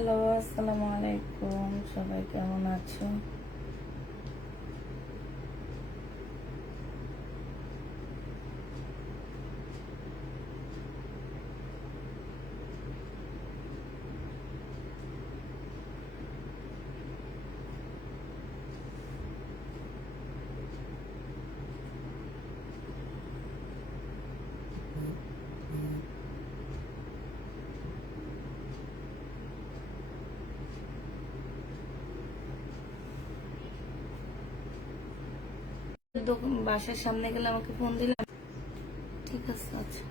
Hello, আসসালামু আলাইকুম। সবাই কেমন আছো? বাসার সামনে গেলে আমাকে ফোন দিলে ঠিক আছে। আচ্ছা,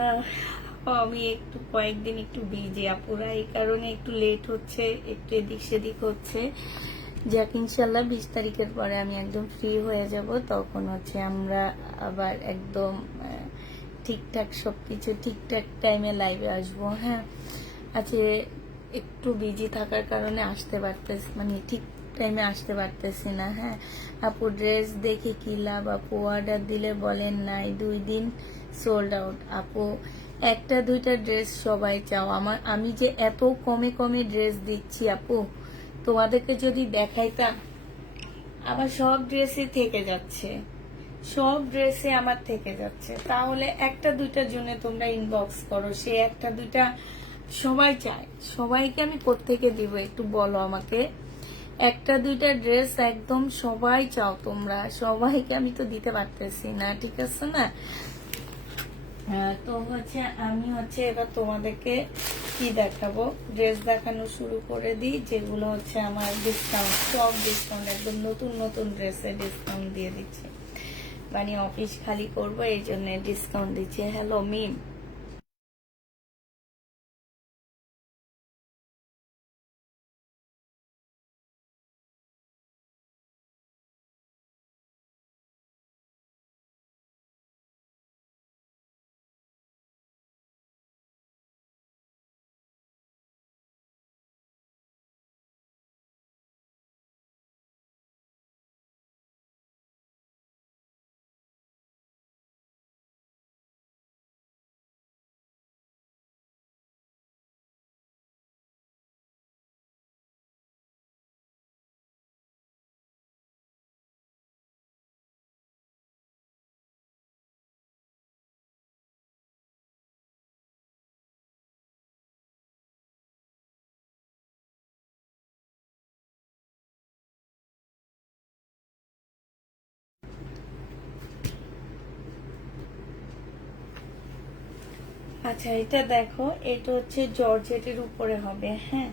আহ, আমি একটু কয়েকদিন একটু বিজি আপুরা, এই কারণে একটু লেট হচ্ছে, একটু এদিক সেদিক হচ্ছে। যাক, ইনশাল্লাহ 20 তারিখের পরে আমি একদম ফ্রি হয়ে যাব। তখন হচ্ছে আমরা আবার একদম ঠিকঠাক সবকিছু ঠিকঠাক টাইমে লাইভে আসবো। হ্যাঁ, আজকে একটু বিজি থাকার কারণে আসতে পারতেছি, মানে ঠিক টাইমে আসতে পারতেছি না। হ্যাঁ আপু, ড্রেস দেখে কি লাভ আপু? অর্ডার দিলে বলেন নাই, 2 দিন সোল্ড আউট। আপু, একটা দুইটা ড্রেস সবাই চাও, আমি যে এত কমে কমে ড্রেস দিচ্ছি আপু, তোমাদেরকে যদি দেখাইতাম। আমার সব ড্রেসই থেকে যাচ্ছে, সব ড্রেসে আমার থেকে যাচ্ছে। তাহলে একটা দুইটার জন্য তোমরা ইনবক্স করো, সে একটা দুইটা সবাই চায়। সবাইকে আমি কোত্থেকে দিব একটু বলো আমাকে। একটা দুইটা ড্রেস একদম সবাই চাও তোমরা, সবাইকে আমি তো দিতে পারতেছি না, ঠিক আছে না? তো হচ্ছে আমি হচ্ছে এবার তোমাদেরকে কি দেখাবো, ড্রেস দেখানো শুরু করে দিই, যেগুলো হচ্ছে আমার ডিসকাউন্ট, সব ডিসকাউন্ট, একদম নতুন নতুন ড্রেসে ডিসকাউন্ট দিয়ে দিচ্ছে। মানে অফিস খালি করবো এই জন্য ডিসকাউন্ট দিচ্ছে। হ্যালো মিম, আচ্ছা এটা দেখো, এটা হচ্ছে জর্জেটের উপরে হবে। হ্যাঁ,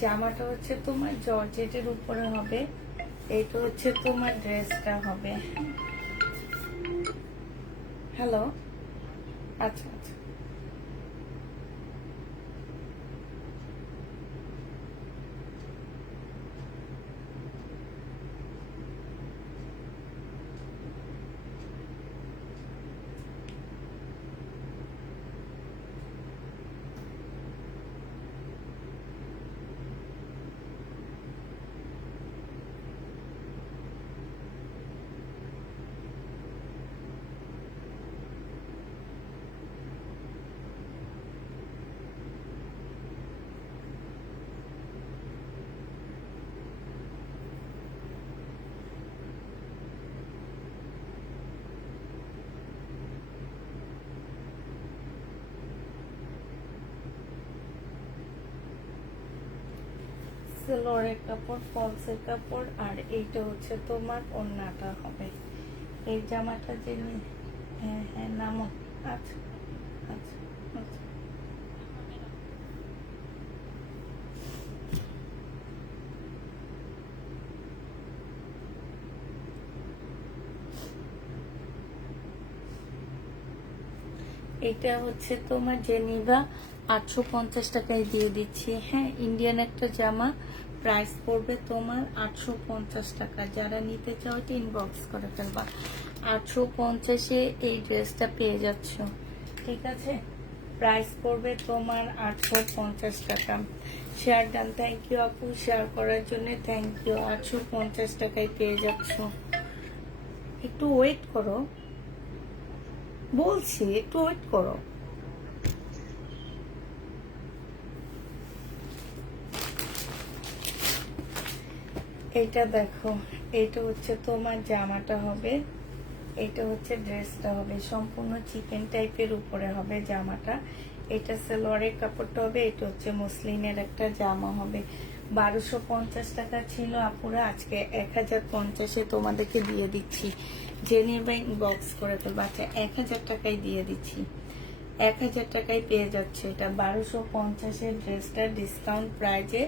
জামাটা হচ্ছে তোমার জর্জেটের উপরে হবে, এটা হচ্ছে তোমার ড্রেসটা হবে। হ্যালো, আচ্ছা আচ্ছা। সেলোয়ারের কাপড়, ফলসের কাপড়, আর এইটা হচ্ছে তোমার ওড়নাটা হবে। এই জামাটা যে হ্যাঁ হ্যাঁ নামো। আচ্ছা আচ্ছা আচ্ছা। এটা হচ্ছে তোমার জেনিভা, 850 টাকায় দিয়ে দিচ্ছি। হ্যাঁ, ইন্ডিয়ান একটা জামা, প্রাইস পড়বে তোমার 850 টাকা। যারা নিতে চাও এটা ইনবক্স করে ফেলবা। 850-এ এই ড্রেসটা পেয়ে যাচ্ছ, ঠিক আছে? প্রাইস পড়বে তোমার 850 টাকা। শেয়ার ডান, থ্যাংক ইউ আপু, শেয়ার করার জন্য থ্যাংক ইউ। 850 টাকায় পেয়ে যাচ্ছ। একটু ওয়েট করো, বলছি একটু ওয়েট করো। এটা দেখো, এটা হচ্ছে তোমার জামাটা হবে, এটা হচ্ছে ড্রেসটা হবে, সম্পূর্ণ চিকেন টাইপের উপরে হবে জামাটা। এটা সালোয়ারের কাপড়টা হবে, এটা হচ্ছে মসলিনের একটা জামা হবে। 1250 টাকা ছিল আপুরা, আজকে 1050-এ তোমাদেরকে দিয়ে দিচ্ছি। জেনে বক্স করে ফেলবো। আচ্ছা, 1000 টাকায় দিয়ে দিচ্ছি। 1000 টাকায় পেয়ে যাচ্ছে এটা। 1250-এর ড্রেসটা ডিসকাউন্ট প্রাইজে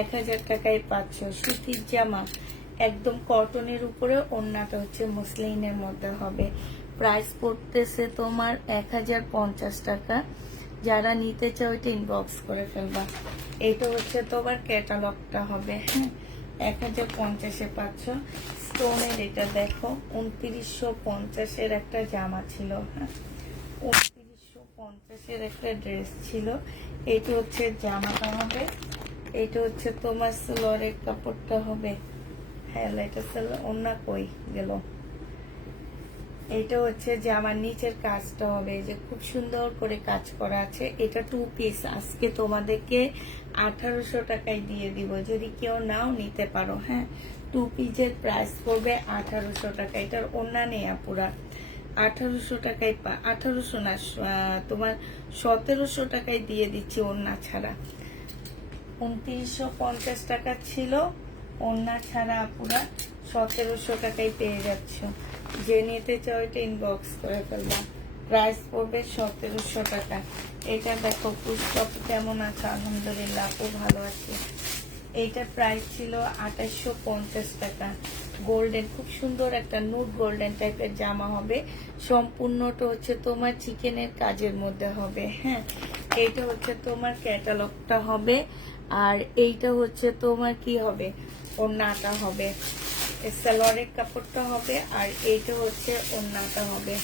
1000 টাকায় পাচ্ছ। সুতির জামা, একদম কটনের উপরে, ওড়নাটা হচ্ছে মসলিনের মধ্যে হবে। প্রাইস পড়তেছে তোমার 1050 টাকা। যারা নিতে চাও এটা ইনবক্স করে ফেলবা। এটা হচ্ছে তোমার ক্যাটালগটা হবে। হ্যাঁ, 1050-এ পাচ্ছ। স্টোনের এটা দেখো, 2950-এর একটা জামা ছিল। হ্যাঁ, 2950-এর একটা ড্রেস ছিল। এটা হচ্ছে জামাটা হবে, এটা হচ্ছে তোমার সালোয়ারের কাপড়টা হবে। হ্যাঁ, এটা সালোয়ার, ওড়না কই গেল? এটা হচ্ছে জামার নিচের কাজটা হবে, এই যে খুব সুন্দর করে কাজ করা আছে। এটা 2 পিস, আজকে তোমাদেরকে 1800 টাকায় দিয়ে দিব, যদি কেউ নাও নিতে পারো। হ্যাঁ, 2 পিসের প্রাইস পড়বে 1800 টাকা। এটার ওড়না নেই আপুরা। 1800 টাকায় 1800 না, তোমার 1700 টাকায় দিয়ে দিচ্ছি ওড়না ছাড়া। 2950 টাকা ছিল ওড়না ছাড়া আপুরা, 1700 টাকায় পেয়ে যাচ্ছ। যে নিতে চাও এটা ইনবক্স করে ফেলবা। প্রাইস পড়বে 1700 টাকা। এটা দেখো, পুষ্পক কেমন আছে? আলহামদুলিল্লাহ আপু ভালো আছে। এইটার প্রাইস ছিল 2850 টাকা। গোল্ডেন, খুব সুন্দর একটা নুড গোল্ডেন টাইপের জামা হবে। সম্পূর্ণটা হচ্ছে তোমার চিকেনের কাজের মধ্যে হবে। হ্যাঁ, এইটা হচ্ছে তোমার ক্যাটালগটা হবে, আর এইটা হচ্ছে তোমার কি হবে, ওড়নাটা হবে। সালোয়ারের কাপড়টা হবে, আর এইটা হচ্ছে ওড়নাটা হবে।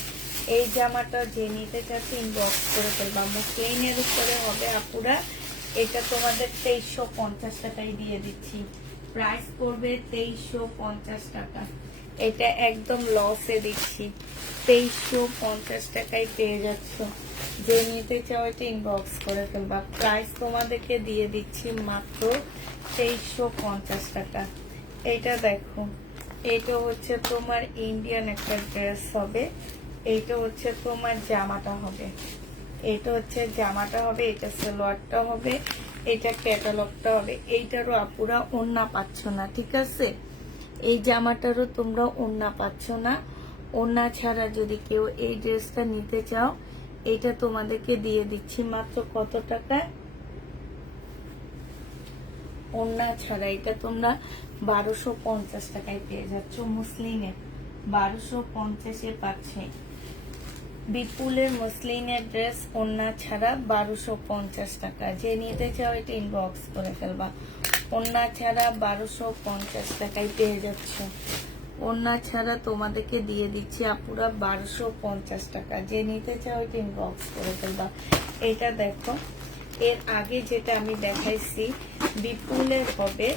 এই জামাটা যে নিতে চাচ্ছে ইনবক্স করে ফেলবা। মসলিনের উপরে হবে আপুরা। এটা তোমাদের 2350 টাকায় দিয়ে দিচ্ছি। প্রাইস পড়বে 2350 টাকা। এটা একদম লসে দিচ্ছি, 2350 টাকায় পেয়ে যাচ্ছ। যে নিতে চাও এটা ইনবক্স করে ফেলবা। প্রাইস তোমাদেরকে দিয়ে দিচ্ছি মাত্র 2350 টাকা। এটা দেখো, এটা হচ্ছে তোমার ইন্ডিয়ান একটা ড্রেস হবে, এইটা হচ্ছে তোমার জামাটা হবে, এটা হচ্ছে জামাটা হবে, এটা সালোয়ারটা হবে, এটা ক্যাটালগটা হবে। এইটারও আপুরা ওড়না পাচ্ছ না, ঠিক আছে? এই জামাটারও তোমরা ওড়না পাচ্ছ না। ওড়না ছাড়া যদি কেউ এই ড্রেসটা নিতে চাও, এটা তোমাদেরকে দিয়ে দিচ্ছি মাত্র কত টাকায়? ওড়না ছাড়া এটা তোমরা 1250 টাকায় পেয়ে যাচ্ছ। মুসলিনে 1250-এ পাচ্ছে। বিপুলের মসলিনের ড্রেস ওন্না ছাড়া 1250 টাকা। যে নিতে চাও এটা ইনবক্স করে ফেলবা। ওন্না ছাড়া 1250 টাকায় পেয়ে যাচ্ছ। ওন্না ছাড়া তোমাদেরকে দিয়ে দিচ্ছি আপুরা 1250 টাকা। যে নিতে চাও এটা ইনবক্স করে ফেলবা। এটা দেখো, এর আগে যেটা আমি দেখাইছি বিপুলের হবে,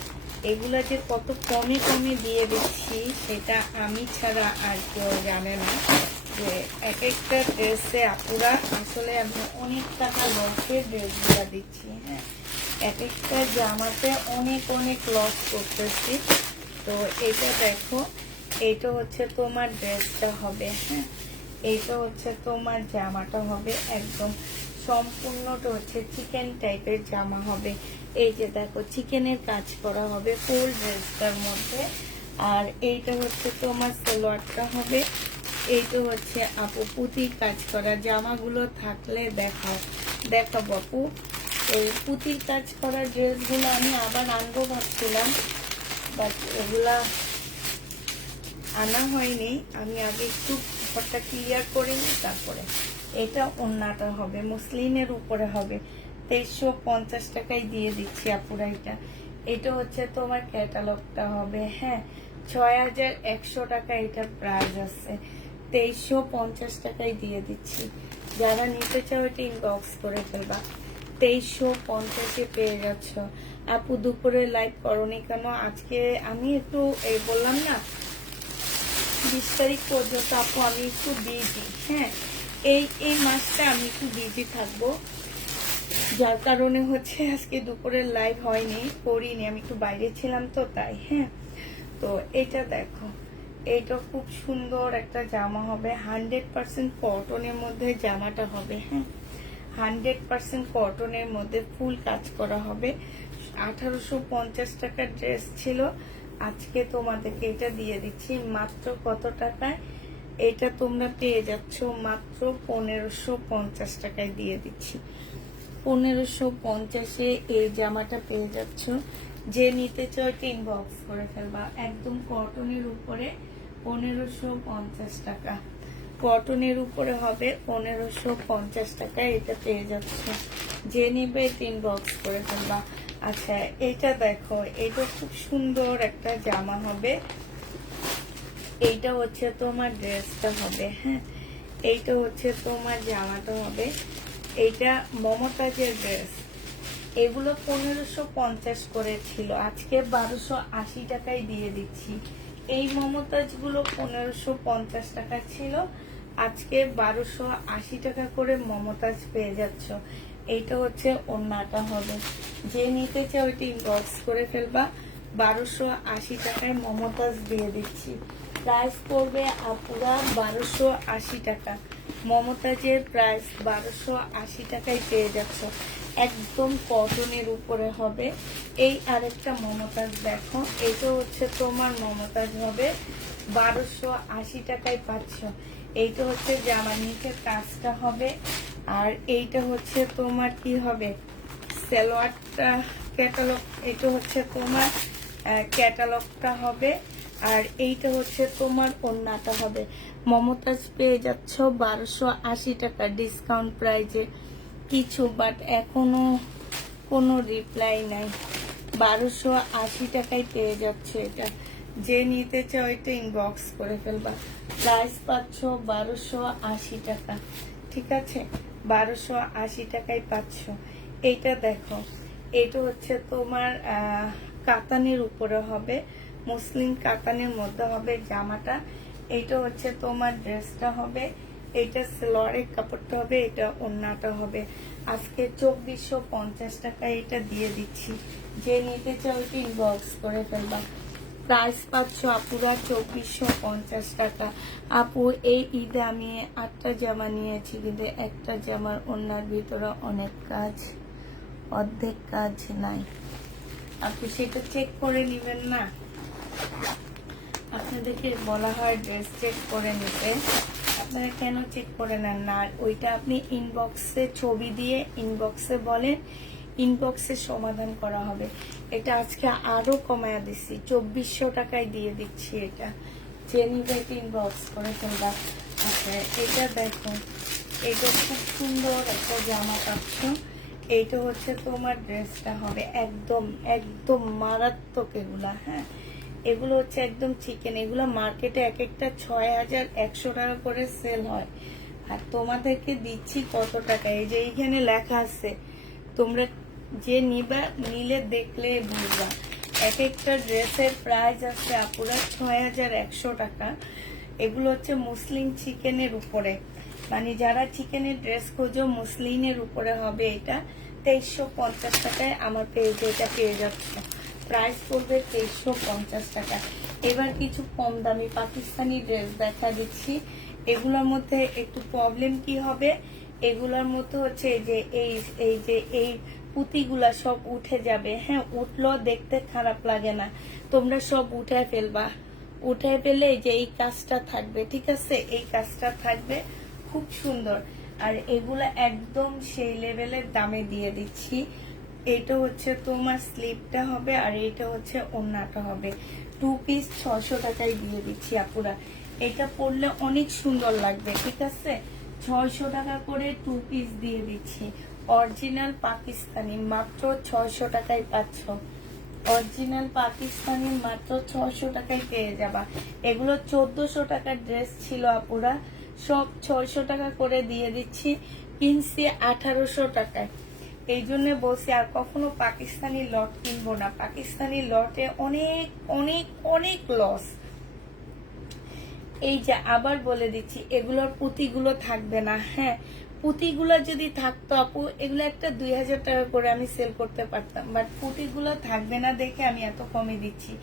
এগুলা যে কত কমে কমে দিয়ে দিচ্ছি সেটা আমি ছাড়া আর কেউ জানে না। যে এক একটা ড্রেসে আপুরা আসলে আমি অনেক টাকা লসের ড্রেসগুলা দিচ্ছি। হ্যাঁ, এক একটা জামাতে অনেক অনেক লস করতেছি। তো এটা দেখো, এইটা হচ্ছে তোমার ড্রেসটা হবে। হ্যাঁ, এইটা হচ্ছে তোমার জামাটা হবে, একদম সম্পূর্ণটা হচ্ছে চিকেন টাইপের জামা হবে। এই যে দেখো চিকেনের কাজ করা হবে ফুল ড্রেসটার মধ্যে। আর এইটা হচ্ছে তোমার সালোয়ারটা হবে। এইটা হচ্ছে আপু পুঁতির কাজ করা জামাগুলো থাকলে দেখাবো আপু। এই পুঁতির কাজ করা ড্রেসগুলো আমি আবার আনবো ভাবছিলাম, বাট এগুলা আনা হয়নি। আমি আগে একটু ব্যাপারটা ক্লিয়ার করে নিই, তারপরে। এটা ওন্নাটা হবে, মুসলিনের উপরে হবে, 2350 টাকায় দিয়ে দিচ্ছি আপুরা। এটা হচ্ছে তোমার ক্যাটালগটা হবে। হ্যাঁ, 6100 টাকা এটা প্রাইস আছে, 2350 টাকায় দিয়ে দিচ্ছি। যারা নিতে চাও এটা ইনবক্স করে ফেলবা। 2350-এ পেয়ে যাচ্ছ। আপু দুপুরে লাইভ করনি কেন? আজকে আমি একটু বললাম না 20 তারিখ পর্যন্ত আপু আমি একটু বিজি। হ্যাঁ, এই মাসটা আমি একটু বিজি থাকবো, যার কারণে হচ্ছে আজকে দুপুরের লাইভ হয়নি, করিনি। আমি একটু বাইরে ছিলাম তো তাই। হ্যাঁ, তো এটা দেখো, এটা খুব সুন্দর একটা জামা হবে, 100% কটনের মধ্যে জামাটা হবে। হ্যাঁ, 100% কটনের মধ্যে ফুল কাজ করা হবে। 1850 টাকার ড্রেস ছিল, আজকে তোমাদেরকে এটা দিয়ে দিচ্ছি মাত্র কত টাকায়? এটা তোমরা পেয়ে যাচ্ছ মাত্র 1550 টাকায় দিয়ে দিচ্ছি। 1550-এ এই জামাটা পেয়ে যাচ্ছ। যে নিতে চাও ইনবক্স করে ফেলবা। একদম কটনের উপরে 1550 টাকা। কটনের উপরে হবে 1550 টাকায় এটা পেয়ে যাচ্ছ। যে নিবে ইনবক্স করে ফেলবা। আচ্ছা, এটা দেখো, এটা খুব সুন্দর একটা জামা হবে। এইটা হচ্ছে তোমার ড্রেসটা হবে। হ্যাঁ, এইটা হচ্ছে তোমার জামাটা হবে। এইটা মমতাজের ড্রেস। এগুলো 1550 করে ছিল, আজকে 1280 টাকায় দিয়ে দিচ্ছি। এই মমতাজ গুলো 1550 টাকা ছিল, আজকে 1280 টাকা করে মমতাজ পেয়ে যাচ্ছ। এইটা হচ্ছে ওন্নাটা হবে। যে নিতে চাও ওইটা ইনবক্স করে ফেলবা। 1280 টাকায় মমতাজ দিয়ে দিচ্ছি। প্রাইস পড়বে আপুরা 1280 টাকা। মমতাজের প্রাইস 1280 টাকায় পেয়ে যাচ্ছ। একদম কটনের উপরে হবে। এই আরেকটা মমতাজ দেখো, এটা হচ্ছে তোমার মমতাজ হবে, 1280 টাকায় পাচ্ছ। এইটা হচ্ছে জামার নিচের কাজটা হবে। আর এইটা হচ্ছে তোমার কি হবে, সালোয়ারটা ক্যাটালগ। এটা হচ্ছে তোমার ক্যাটালগটা হবে। আর এইটা হচ্ছে তোমার ওন্নাটা হবে। মমতাজ পেয়ে যাচ্ছ 1280 টাকা ডিসকাউন্ট প্রাইজে কিছু, বাট এখনো কোনো রিপ্লাই নাই। 1280 টাকায় পেয়ে যাচ্ছে এটা। যে নিতে চাও এটা ইনবক্স করে ফেলবা। প্রাইস পাচ্ছ 1280 টাকা। ঠিক আছে, 1280 টাকায় পাচ্ছ। এইটা দেখো, এটা হচ্ছে তোমার কাতানের উপরে হবে, মুসলিম কাতানের মধ্যে হবে জামাটা। এইটা হচ্ছে তোমার ড্রেসটা হবে। এইটা সালোয়ারের কাপড়টা হবে, এটা ওন্নাটা হবে। আজকে 2450 টাকা এটা দিয়ে দিচ্ছি। যে নিতে চাও এটা ইনবক্স করে ফেলবা। প্রাইস পাচ্ছ আপুরা 2450 টাকা। আপু এই ঈদে আমি 8টা জামা নিয়েছি, কিন্তু একটা জামার ওন্নার ভিতরে অনেক কাজ, অর্ধেক কাজ নাই। আপনি সেটা চেক করে নেবেন না? আপনাদেরকে বলা হয় ড্রেস চেক করে নিতে, আপনারা কেন চেক করে নেন না? আর ওইটা আপনি ইনবক্সে ছবি দিয়ে ইনবক্সে বলেন, ইনবক্সে সমাধান করা হবে। এটা আজকে আরো কমায়া দিচ্ছি, 2400 টাকায় দিয়ে দিচ্ছি এটা। যে নিবে ইনবক্স করে ফেলবা। আচ্ছা, আচ্ছা এটা দেখো, এটা খুব সুন্দর একটা জামা পাচ্ছ। এইটা হচ্ছে তোমার ড্রেসটা হবে একদম একদম মারাত্মক এগুলা। হ্যাঁ, এগুলো হচ্ছে একদম চিকেন। এগুলো মার্কেটে এক একটা 6100 টাকা করে সেল হয়, আর তোমাদেরকে দিচ্ছি কত টাকা। এই যে এইখানে লেখা আছে, তোমরা যে নিবা নিলে দেখলে বুঝবা। এক একটা ড্রেসের প্রাইস আছে আপুরা 6100 টাকা। এগুলো হচ্ছে মুসলিম চিকেনের উপরে, মানে যারা চিকেনের ড্রেস খোঁজো মুসলিমের উপরে হবে এটা। 2350 টাকায় আমার পেজে এটা পেয়ে যাচ্ছে। প্রাইস পড়বে 2350 টাকা। এবার কিছু কম দামি পাকিস্তানি ড্রেস দেখা দিচ্ছি। এগুলোর মধ্যে একটু প্রবলেম কি হবে, এগুলোর মধ্যে হচ্ছে যে এই পুঁতিগুলা সব উঠে যাবে। হ্যাঁ, উঠলেও দেখতে খারাপ লাগে না, তোমরা সব উঠে ফেলবা। উঠে ফেলে যে এই কাজটা থাকবে, ঠিক আছে, এই কাজটা থাকবে খুব সুন্দর। আর এগুলা একদম সেই লেভেলের দামে দিয়ে দিচ্ছি। এটা হচ্ছে তোমার স্লিপটা হবে, আর এটা হচ্ছে ওড়নাটা হবে। 2 পিস 600 টাকায় দিয়ে দিচ্ছি আপুরা। এটা পরলে অনেক সুন্দর লাগবে, ঠিক আছে। 600 টাকা করে 2 পিস দিয়ে দিচ্ছি। অরিজিনাল পাকিস্তানি মাত্র 600 টাকায় পাচ্ছ। অরিজিনাল পাকিস্তানি মাত্র 600 টাকায় পেয়ে যাবা। এগুলো 1400 টাকার ড্রেস ছিল আপুরা, সব 600 টাকা করে দিয়ে দিচ্ছি। কিনছি 1800 টাকায়। এই জন্য বলছি আর কখনো পাকিস্তানি লট কিনবো না। পাকিস্তানি লটে অনেক অনেক অনেক লস। এই যে আবার বলে দিচ্ছি, এগুলোর পুঁতিগুলো থাকবে না। হ্যাঁ, পুঁতিগুলো যদি থাকতো আপু, এগুলো একটা 2000 টাকা করে আমি সেল করতে পারতাম, বাট পুঁতিগুলো থাকবে না দেখে আমি এত কমে দিচ্ছি।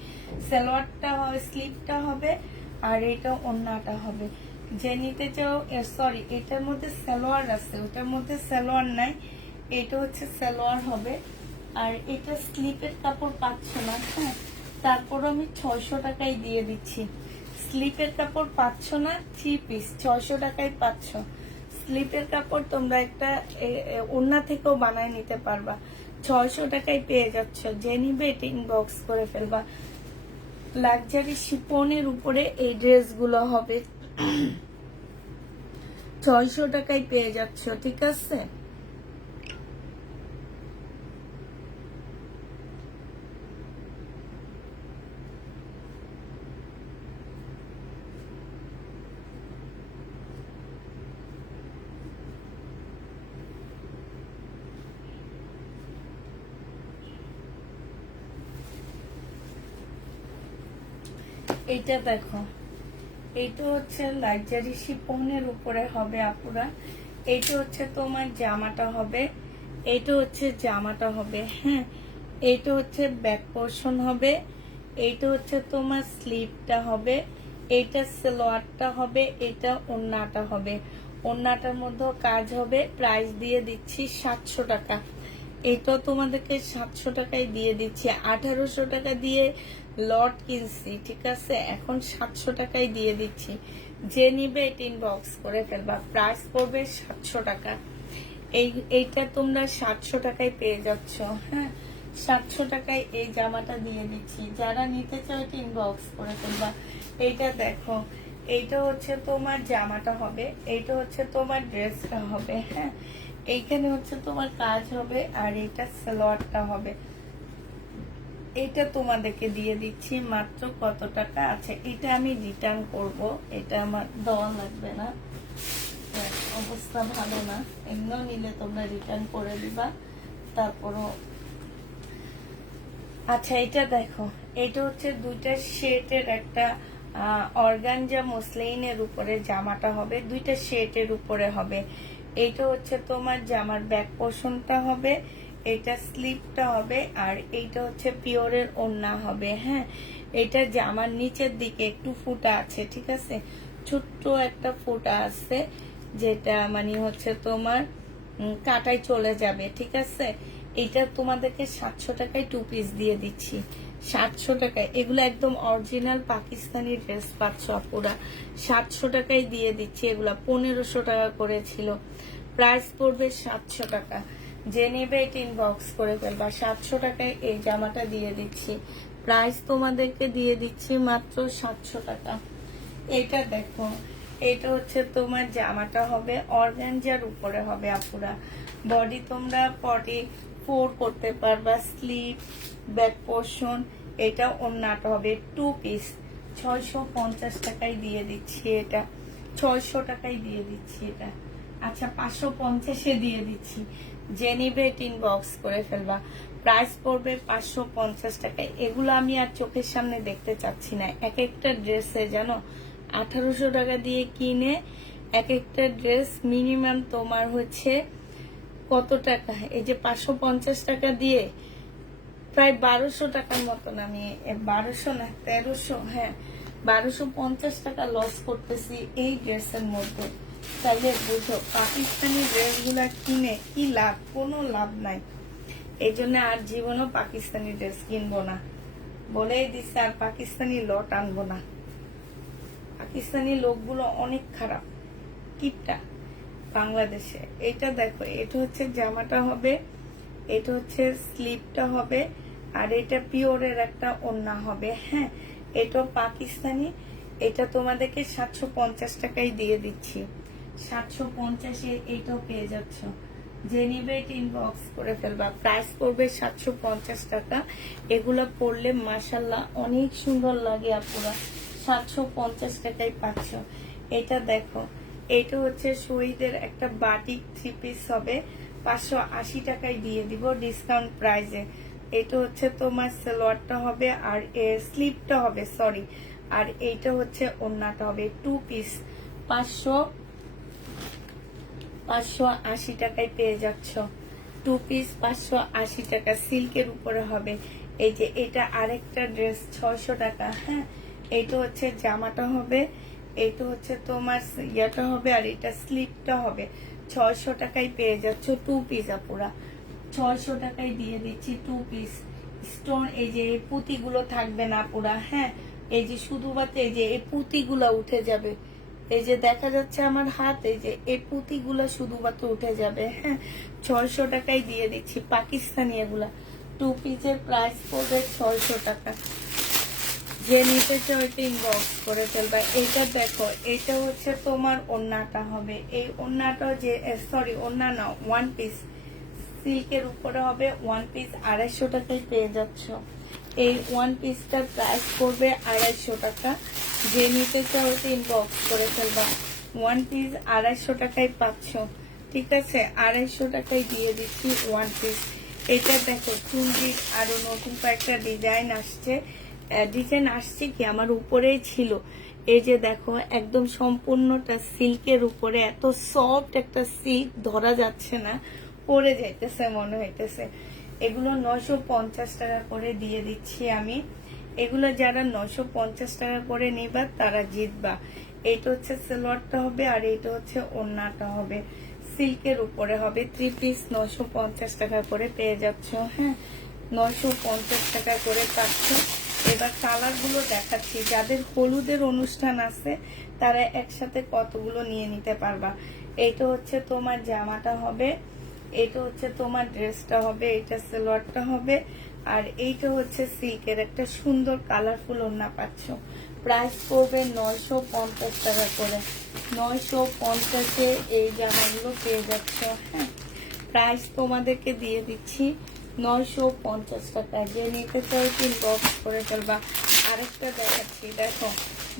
সালোয়ারটা হবে, স্লিপটা হবে, আর এটা ওড়নাটা হবে। যে নিতে চাও, সরি এটার মধ্যে সালোয়ার আছে, ওটার মধ্যে সালোয়ার নাই। এটা হচ্ছে সালোয়ার হবে, আর এটা স্লিপের কাপড় পাচ্ছ না। হ্যাঁ, তারপর আমি 600 টাকায় দিয়ে দিচ্ছি। স্লিপের কাপড় পাচ্ছ না, 3 পিস 600 টাকায় পাচ্ছ। স্লিপের কাপড় তোমরা একটা ওড়না থেকেও বানায় নিতে পারবা, 600 টাকায় পেয়ে যাচ্ছ। যে নিবে এটা ইনবক্স করে ফেলবা। লাক্সারি শিপনের উপরে এই ড্রেসগুলো হবে, 600 টাকায় পেয়ে যাচ্ছ, ঠিক আছে। এইটা দেখো, এইটা হচ্ছে লাক্সারি শিপনের উপরে হবে আপুরা। এইটা হচ্ছে তোমার জামাটা হবে, এইটা হচ্ছে জামাটা হবে। হ্যাঁ, এইটা হচ্ছে ব্যাক পোর্শন হবে, এইটা হচ্ছে তোমার স্লিভটা হবে, এইটা সালোয়ারটা হবে, এটা ওড়নাটা হবে। ওড়নাটার মধ্যেও কাজ হবে। প্রাইস দিয়ে দিচ্ছি 700 টাকা। এটা তোমাদেরকে 700 টাকায় দিয়ে দিচ্ছি। 1800 টাকা দিয়ে লট কিনছি, ঠিক আছে, এখন 700 টাকায় দিয়ে দিচ্ছি। যে নিবে এটা ইনবক্স করে ফেলবা। প্রাইস পড়বে 700 টাকা। এইটা তোমরা 700 টাকায় পেয়ে যাচ্ছ। হ্যাঁ, 700 টাকায় এই জামাটা দিয়ে দিচ্ছি। যারা নিতে চাও এটা ইনবক্স করে ফেলবা। এইটা দেখো, এইটা হচ্ছে তোমার জামাটা হবে, এইটা হচ্ছে তোমার ড্রেসটা হবে। হ্যাঁ, এইখানে হচ্ছে তোমার কাজ হবে, আর এটা সালোয়ারটা হবে। এটা তোমাদেরকে দিয়ে দিচ্ছি মাত্র কত টাকা আছে। এটা আমি রিটার্ন করব, এটা আমার দেওয়া লাগবে না, অবস্থা ভালো না। এমনিও নিলে তোমরা রিটার্ন করে দিবা। তারপরও আচ্ছা, এটা দেখো, এটা হচ্ছে দুইটা শেটের একটা অর্গানজা মসলিনের উপরে জামাটা হবে, দুইটা শেটের উপরে হবে। এইটা হচ্ছে তোমার জামার ব্যাক পোর্শনটা হবে, এটা স্লিপটা হবে, আর এইটা হচ্ছে পিওরের ওড়না হবে। হ্যাঁ, এটা জামার নিচের দিকে একটু ফুটা আছে, ঠিক আছে, ছোট্ট একটা ফুটা আছে, যেটা মানে হচ্ছে তোমার কাটাই চলে যাবে, ঠিক আছে। এটা তোমাদেরকে 700 টাকায় 2 পিস দিয়ে দিচ্ছি। 700 টাকায় এগুলো একদম অরিজিনাল পাকিস্তানি ড্রেস পাচ্ছ আপুরা। 700 টাকায় দিয়ে দিচ্ছি। এগুলা 1500 টাকা করে ছিল, প্রাইস পড়বে 700 টাকা। যে নেবে এটা ইনবক্স করে ফেলবা। 700 টাকায় এই জামাটা দিয়ে দিচ্ছি। প্রাইস তোমাদেরকে দিয়ে দিচ্ছি মাত্র 700 টাকা। এটা দেখো, এটা হচ্ছে তোমার জামাটা হবে অর্গানজার উপরে হবে আপুরা। বডি তোমরা 44 করতে পারবা, স্লিভ ব্যাক পোর্শন। এটা ওন্নাটা হবে 2 পিস, 650 টাকায় দিয়ে দিচ্ছি। এটা 600 টাকায় দিয়ে দিচ্ছি। এটা আচ্ছা 550-এ দিয়ে দিচ্ছি। যে নিবে ইনবক্স করে ফেলবা। প্রাইস পড়বে 550 টাকায়। এগুলো আমি আর চোখের সামনে দেখতে চাচ্ছি না। এক একটা ড্রেসে জানো 1800 টাকা দিয়ে কিনে এক একটা ড্রেস মিনিমাম তোমার হচ্ছে কত টাকা, এই যে 550 টাকা দিয়ে প্রায় 1200 টাকার মতন আমি 1200 না 1300, হ্যাঁ 1250 টাকা লস করতেছি এই ড্রেসের মধ্যে। তাহলে বুঝো পাকিস্তানি ড্রেসগুলা কিনে কি লাভ, কোনো লাভ নাই। এই জন্য আর জীবনও পাকিস্তানি ড্রেস কিনবো না, বলেই দিচ্ছে আর পাকিস্তানি লট আনবো না। পাকিস্তানি লোকগুলো অনেক খারাপ কিপটা বাংলাদেশে। এটা দেখো, এটা হচ্ছে জামাটা হবে, এটা হচ্ছে স্লিপটা হবে, আর এটা পিওরের একটা ওড়না হবে। হ্যাঁ এটা পাকিস্তানি। এটা তোমাদেরকে 750 টাকায় দিয়ে দিচ্ছি। 750-এ এইটাও পেয়ে যাচ্ছ। যে নিবে ইনবক্স করে ফেলবা। প্রাইস পড়বে 750 টাকা। এগুলো পরলে মাশাল্লাহ অনেক সুন্দর লাগে আপুরা। 750 টাকায় পাচ্ছ। এটা দেখো, এটা হচ্ছে শহীদের একটা বাটিক 3 পিস হবে, 580 টাকায় দিয়ে দিব ডিসকাউন্ট প্রাইসে। এটা হচ্ছে তোমার সালোয়ারটা হবে আর স্লিপটা হবে, সরি, আর এইটা হচ্ছে ওড়নাটা হবে 2 পিস, 580 টাকায় পেয়ে যাচ্ছ। 2 পিস 580 টাকা, সিল্কের উপরে হবে। এই যে এটা আরেকটা ড্রেস 600 টাকা। হ্যাঁ এইটা হচ্ছে জামাটা হবে, এইটা হচ্ছে তোমার ইয়াটা হবে, আর এটা স্লিপটা হবে। 600 টাকায় পেয়ে যাচ্ছ 2 পিস আপুরা। 600 টাকায় দিয়ে দিচ্ছি 2 পিস। স্টোন এই যে এই পুঁতিগুলো থাকবে না পুরা। হ্যাঁ এই যে শুধুমাত্র এই যে এই পুঁতিগুলো উঠে যাবে। এই যে দেখা যাচ্ছে আমার হাত, এই যে এই পুঁতিগুলো শুধুমাত্র উঠে যাবে। হ্যাঁ 600 টাকায় দিয়ে দিচ্ছি পাকিস্তানি এগুলা। 2 পিসের প্রাইস পড়বে 600 টাকা। যে নিতে চাও ওইটা ইনবক্স করে ফেলবা। এইটা দেখো, এটা হচ্ছে তোমার ওড়নাটা হবে। এই ওড়নাটা যে সরি ওড়না না, 1 পিস সিল্কের উপরে হবে। 1 পিস 250 টাকায় পেয়ে যাচ্ছ। এই 1 পিসটার প্রাইস পড়বে 250 টাকা। যে নিতে চাও ওইটা ইনবক্স করে ফেলবা। 1 পিস 250 টাকায় পাচ্ছ। ঠিক আছে 250 টাকায় দিয়ে দিচ্ছি 1 পিস। এটা দেখো চুনরির আরো নতুন কয়েকটা ডিজাইন আসছে। ডিজাইন আসছে কি আমার উপরেই ছিল। এই যে দেখো একদম সম্পূর্ণটা সিল্কের উপরে, এত সফট একটা সিল্ক, ধরা যাচ্ছে না, পরে যাইতেছে মনে হইতেছে। এগুলো 950 টাকা করে দিয়ে দিচ্ছি আমি। এগুলো যারা 950 টাকা করে নিবা তারা জিতবা। এইটা হচ্ছে সালোয়ারটা হবে, আর এইটা হচ্ছে ওড়নাটা হবে, সিল্কের উপরে হবে। 3 পিস 950 টাকা করে পেয়ে যাচ্ছ। হ্যাঁ 950 টাকা করে পাচ্ছ। এবার কালার গুলো দেখাচ্ছি। যাদের হলুদের অনুষ্ঠান আছে তারা একসাথে কতগুলো নিয়ে নিতে পারবা। এইটা হচ্ছে তোমার জামাটা হবে, এইটা হচ্ছে তোমার ড্রেসটা হবে, এইটা সালোয়ারটা হবে, আর এইটা হচ্ছে সিল্কের একটা সুন্দর কালারফুল ওড়না পাচ্ছ। প্রাইস পড়বে 950 টাকা করে। 950-এ এই জামাগুলো পেয়ে যাচ্ছ। হ্যাঁ প্রাইস তোমাদেরকে দিয়ে দিচ্ছি 950 টাকা। যে নিতে চাও ইনবক্স করে ফেলবা। আরেকটা দেখাচ্ছি, দেখো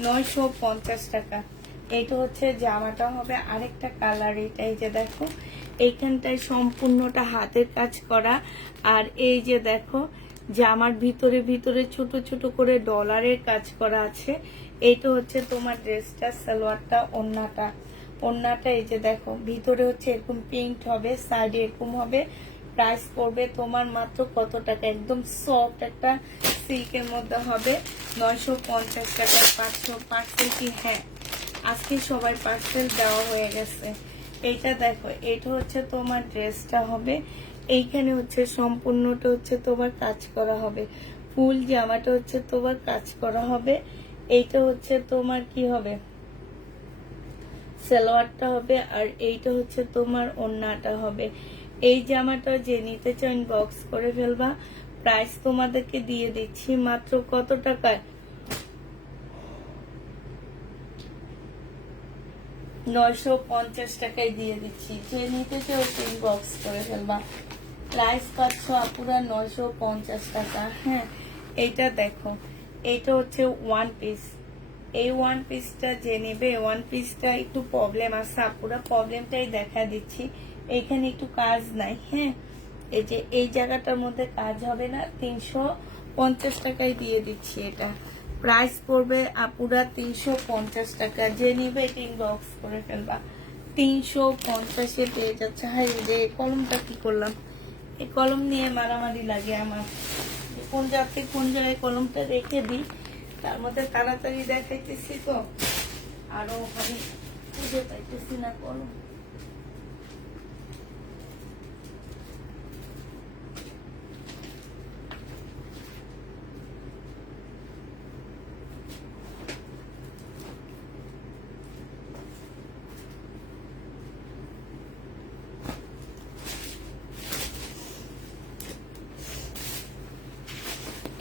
950 টাকা। এইটা হচ্ছে জামাটা হবে, আরেকটা কালার এটা। এই যে দেখো এইখানটায় সম্পূর্ণটা হাতের কাজ করা, আর এই যে দেখো জামার ভিতরে ভিতরে ছোট ছোট করে ডলারের কাজ করা আছে। এইটা হচ্ছে তোমার ড্রেসটা, সালোয়ারটা, ওড়নাটা। ওড়নাটা এই যে দেখো ভিতরে হচ্ছে এরকম প্রিন্ট হবে, সাইডে এরকম হবে। প্রাইস পড়বে তোমার মাত্র কত টাকা, একদম সফট একটা সিল্কের মধ্যে হবে 950 টাকা। 500 পার্সেল কি? হ্যাঁ আজকে সবাই পার্সেল দেওয়া হয়ে গেছে। এইটা দেখো, এটা হচ্ছে তোমার ড্রেসটা হবে। এইখানে হচ্ছে সম্পূর্ণটা হচ্ছে তোমার কাজ করা হবে, ফুল জামাটা হচ্ছে তোমার কাজ করা হবে। এইটা হচ্ছে তোমার কি হবে, সালোয়ারটা হবে, আর এইটা হচ্ছে তোমার ওড়নাটা হবে। এই জামাটা যে নিতে চাও ইনবক্স করে ফেলবা। প্রাইস তোমাদেরকে দিয়ে দিচ্ছি মাত্র কত টাকায়, 950 টাকায় দিয়ে দিচ্ছি, যে নিতে চাও ইনবক্স করে ফেলবা। প্রাইস পাচ্ছ আপুরা 950 টাকা। হ্যাঁ, এইটা দেখো, এইটা হচ্ছে ওয়ান পিস। এই ওয়ান পিসটা যে নেবে, ওয়ান পিসটা একটু প্রবলেম আছে আপুরা, প্রবলেমটাই দেখা দিচ্ছি। এইখানে একটু কাজ নাই। হ্যাঁ, এই যে এই জায়গাটার মধ্যে কাজ হবে না, 350 টাকায় দিয়ে দিচ্ছি। এটা প্রাইস পড়বে আপুরা 350 টাকা। যে নিবে এটা ইনবক্স করে ফেলবা। 350-এ পেয়ে যাচ্ছে। হাই রে, কলমটা কি করলাম, এই কলম নিয়ে মারামারি লাগে আমার। কোন জায়গায় কলমটা রেখে দিই, তার মধ্যে তাড়াতাড়ি দেখাইতেছি তো, আরো আমি খুঁজে পাইতেছি না কলম।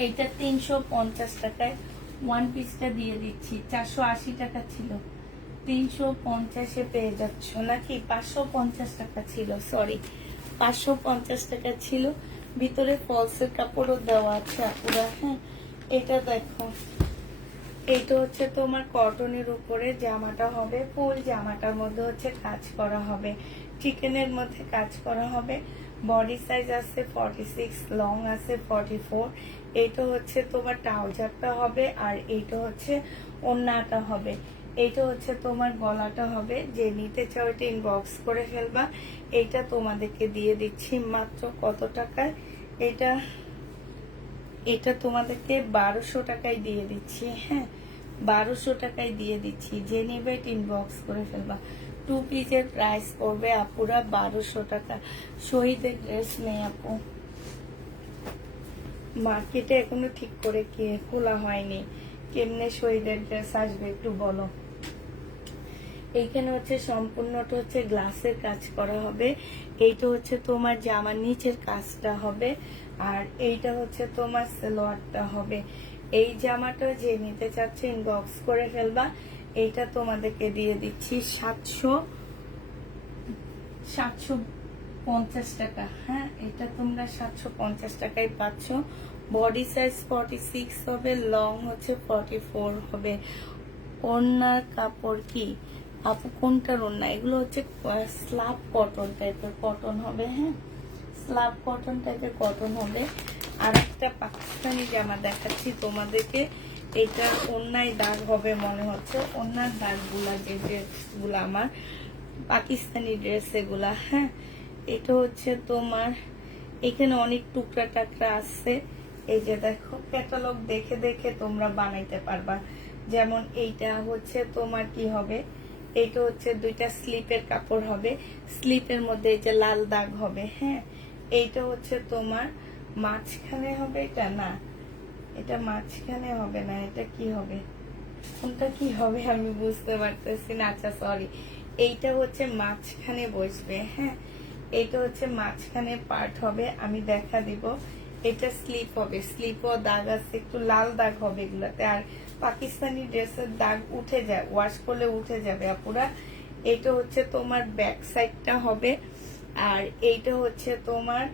এইটা 350 টাকায় ওয়ান পিসটা দিয়ে দিচ্ছি। 480 টাকা ছিল, 350-এ পেয়ে যাচ্ছ নাকি? 550 টাকা ছিল, সরি 550 টাকা ছিল। ভিতরে ফলসের কাপড়ও দেওয়া আছে আপুরা। হ্যাঁ, এটা দেখো, এইটা হচ্ছে তোমার কটনের উপরে জামাটা হবে, ফুল জামাটার মধ্যে হচ্ছে কাজ করা হবে, চিকেনের মধ্যে কাজ করা হবে। বডি সাইজ আছে 46, লং আছে 44। এইটা হচ্ছে তোমার ট্রাউজারটা হবে, আর এইটা হচ্ছে ওড়নাটা হবে। এইটা হচ্ছে তোমার গলাটা হবে। যে নিতে চাও এটা ইনবক্স করে ফেলবা। এইটা তোমাদেরকে দিয়ে দিচ্ছি মাত্র কত টাকায়? এটা তোমাদেরকে 1200 টাকায় দিয়ে দিচ্ছি। হ্যাঁ, 1200 টাকায় দিয়ে দিচ্ছি। যে নেবে ইনবক্স করে ফেলবা। টু পিসের প্রাইস পড়বে আপুরা 1200 টাকা। শহীদের ড্রেস নেই আপু, মার্কেটে এখনো ঠিক করে খোলা হয়নি। কেমনে শহীদের ড্রেস আসবে একটু বলো। এইখানে হচ্ছে সম্পূর্ণটা হচ্ছে গ্লাসের কাজ করা হবে। এইটা হচ্ছে তোমার জামার নিচের কাজটা হবে, আর এইটা হচ্ছে তোমার সালোয়ারটা হবে। এই জামাটা যে নিতে চাচ্ছে ইনবক্স করে ফেলবা। এইটা তোমাদেরকে দিয়ে দিচ্ছি 750 টাকা। হ্যাঁ, এটা তোমরা 750 টাকায় পাচ্ছ। বডি সাইজ 46 হবে, লং হচ্ছে 44 হবে। ওড়নার কাপড় কি আপু, কোনটার ওড়না? এগুলো হচ্ছে স্লাব কটন টাইপের কটন হবে। হ্যাঁ, স্লাব কটন টাইপের কটন হবে। আর একটা পাকিস্তানি জামা দেখাচ্ছি তোমাদেরকে। এটা ওড়নায় দাগ হবে মনে হচ্ছে, ওড়নার দাগগুলা যে ড্রেসগুলা আমার পাকিস্তানি ড্রেস এগুলা। হ্যাঁ, এটা হচ্ছে তোমার এখানে অনেক টুকরা টাকরা আছে। এই যে দেখো, ক্যাটালগ দেখে দেখে তোমরা বানাইতে পারবা। যেমন এইটা হচ্ছে তোমার কি হবে, এইটা হচ্ছে দুইটা স্লিপের কাপড় হবে, স্লিপের মধ্যে এই যে লাল দাগ হবে। হ্যাঁ, এইটা হচ্ছে তোমার মাঝখানে হবে, এটা না, এটা মাঝখানে হবে না, এটা কি হবে, কোনটা কি হবে আমি বুঝতে পারতেছি না। আচ্ছা সরি, এইটা হচ্ছে মাঝখানে বসবে। হ্যাঁ, এইটা হচ্ছে মাঝখানে পার্ট হবে, আমি দেখা দিব। এটা স্লিপ হবে, স্লিপও দাগ আছে, একটু লাল দাগ হবে এগুলাতে। আর পাকিস্তানি ড্রেসের দাগ উঠে যায়, ওয়াশ করলে উঠে যাবে আপুরা। এইটা হচ্ছে তোমার ব্যাক সাইডটা হবে, আর এইটা হচ্ছে তোমার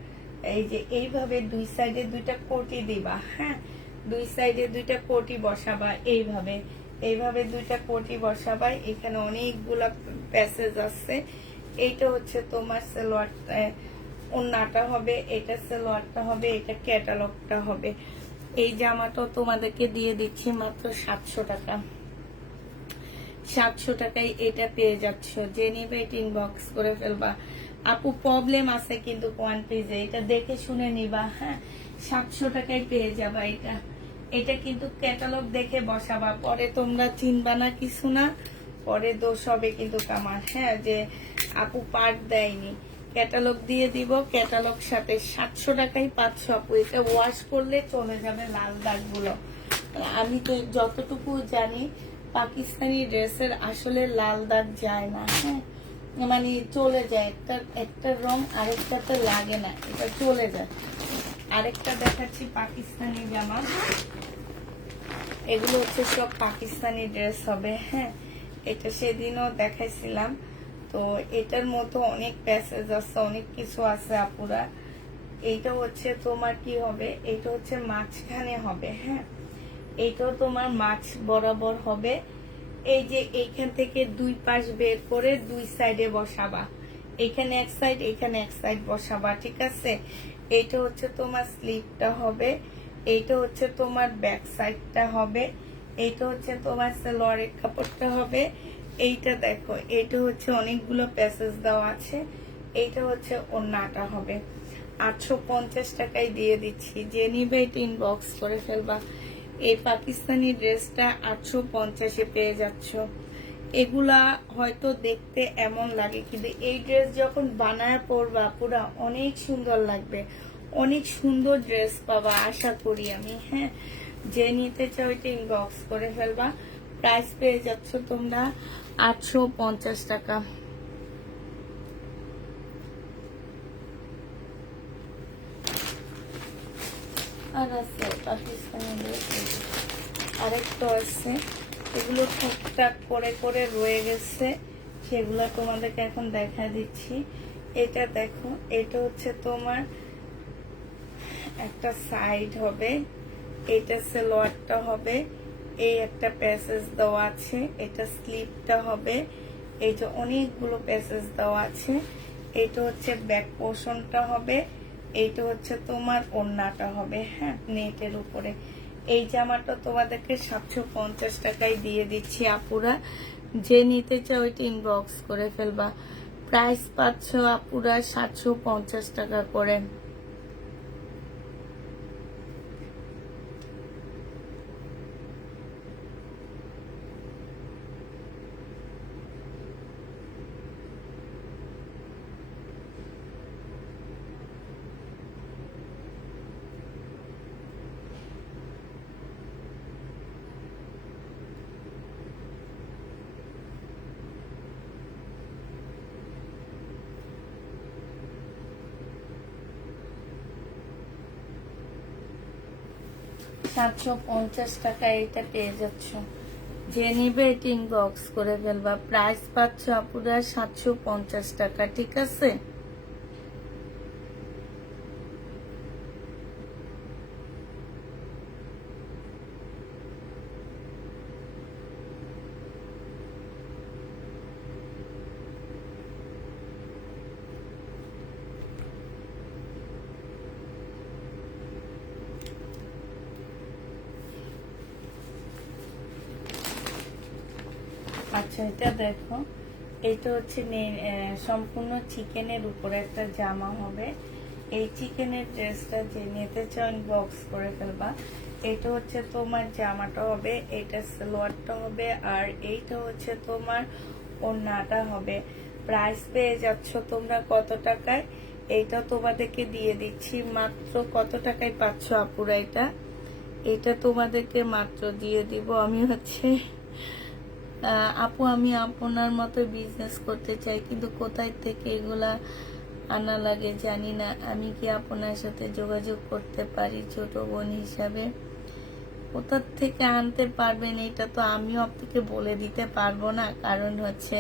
এই যে এইভাবে দুই সাইডে দুইটা কোটি দিবা। হ্যাঁ, দুই সাইডে দুইটা কোটি বসাবা, এইভাবে এইভাবে দুইটা কোটি বসাবা। এখানে অনেকগুলা প্যাসেজ আছে। এইটা হচ্ছে তোমার সালোয়ার, ওন্নাটা হবে, এটা সালোয়ারটা হবে, এটা ক্যাটালগটা হবে। এই জামাটা তোমাদেরকে দিয়ে দিচ্ছি মাত্র 700 টাকা। 700 টাকায় এটা পেয়ে যাচ্ছ। যে নিবে এটা ইনবক্স করে ফেলবা। আপু প্রবলেম আছে কিন্তু কোয়ান্টিটিতে, এটা দেখে শুনে নিবা। হ্যাঁ, 700 টাকায় পেয়ে যাবা। এটা কিন্তু ক্যাটালগ দেখে বসাবা, পরে তোমরা চিনবা না কিছু না, পরে দোষ হবে কিন্তু আমার। হ্যাঁ, যে আপু পার্ট দেয়নি, ক্যাটালগ দিয়ে দিব, ক্যাটালগ সাথে 700 টাকায় পাচ্ছ আপু। এটা ওয়াশ করলে চলে যাবে লাল দাগগুলো। আমি তো যতটুকু জানি পাকিস্তানি ড্রেসের আসলে লাল দাগ যায় না। হ্যাঁ, মানে চলে যায়, একটা রং আরেকটাতে লাগে না, এটা চলে যায়। আরেকটা দেখাচ্ছি পাকিস্তানি জামা, এগুলো হচ্ছে সব পাকিস্তানি ড্রেস হবে। হ্যাঁ, এটা সেদিনও দেখাইছিলাম। তো এটার মধ্যে অনেক প্যাসেজ আছে, অনেক কিছু আছে আপুরা। এইটা হচ্ছে তোমার কি হবে, এইটা হচ্ছে মাঝখানে হবে, হ্যাঁ, এইটাও তোমার মাছ বরাবর হবে। এই যে এইখান থেকে দুই পাশ বের করে দুই সাইডে বসাবা, এখানে এক সাইড এখানে এক সাইড বসাবা, ঠিক আছে। এইটা হচ্ছে তোমার স্লিপটা হবে, এইটা হচ্ছে তোমার ব্যাক সাইডটা হবে, এইটা হচ্ছে তোমার সালোয়ারের কাপড়টা হবে। এইটা দেখো, এইটা হচ্ছে অনেকগুলো প্যাসেজ দেওয়া আছে, এইটা হচ্ছে ওড়নাটা হবে। 850 টাকায় দিয়ে দিচ্ছি, যে নিবে এটা ইনবক্স করে ফেলবা। এই পাকিস্তানি ড্রেসটা 850-এ পেয়ে যাচ্ছ। এগুলা হয়তো দেখতে এমন লাগে, কিন্তু এই ড্রেস যখন বানায় পরবা পুরা অনেক সুন্দর লাগবে, অনেক সুন্দর ড্রেস পাবা আশা করি আমি, হ্যাঁ। যে নিতে চাও এটা ইনবক্স করে ফেলবা। প্রাইস পেয়ে যাচ্ছ তোমরা 850 টাকা। আর আছে পাকিস্তানি ড্রেস, আরেকটা আছে, এগুলো টুকটাক করে করে রয়ে গেছে, সেগুলো তোমাদেরকে এখন দেখা দিচ্ছি। এটা দেখো, এটা হচ্ছে তোমার একটা সাইড হবে, এটা সালোয়ারটা হবে, এই একটা প্যাসেজ দেওয়া আছে, এটা স্লিপটা হবে, এই যে অনেকগুলো প্যাসেজ দেওয়া আছে, এটা হচ্ছে ব্যাক পোর্শনটা হবে, এইটা হচ্ছে তোমার ওড়নাটা হবে, হ্যাঁ, নেটের উপরে। এই জামাটা তোমাদেরকে 750 টাকায় দিয়ে দিচ্ছি আপুরা। যে নিতে চাও ওইটা ইনবক্স করে ফেলবা। প্রাইস পাচ্ছ আপুরা 750 টাকা করে। টাকা এটা পেয়ে যাচ্ছ। যে নিবে এটা ইনবক্স করে ফেলবা। প্রাইস পাচ্ছ আপুরা 750 টাকা, ঠিক আছে। আচ্ছা, এটা দেখো, এটা হচ্ছে সম্পূর্ণ চিকেনের উপরে একটা জামা হবে। এই চিকেনের ড্রেসটা যে নিতে চাও বক্স করে ফেলবা। এটা হচ্ছে তোমার জামাটা হবে, এটা সালোয়ারটা হবে, আর এইটা হচ্ছে তোমার ওড়নাটা হবে। প্রাইস পেয়ে যাচ্ছ তোমরা কত টাকায়, এইটা তোমাদেরকে দিয়ে দিচ্ছি মাত্র কত টাকায় পাচ্ছ আপুরা। এটা তোমাদেরকে মাত্র দিয়ে দিব আমি হচ্ছে আপু, আমি আপনার মতো বিজনেস করতে চাই, কিন্তু কোথায় থেকে এগুলা আনা লাগে জানি না। আমি কি আপনার সাথে যোগাযোগ করতে পারি ছোট বোন হিসাবে? কোথা থেকে আনতে পারবেন এটা তো আমিও আপনাকে বলে দিতে পারবো না, কারণ হচ্ছে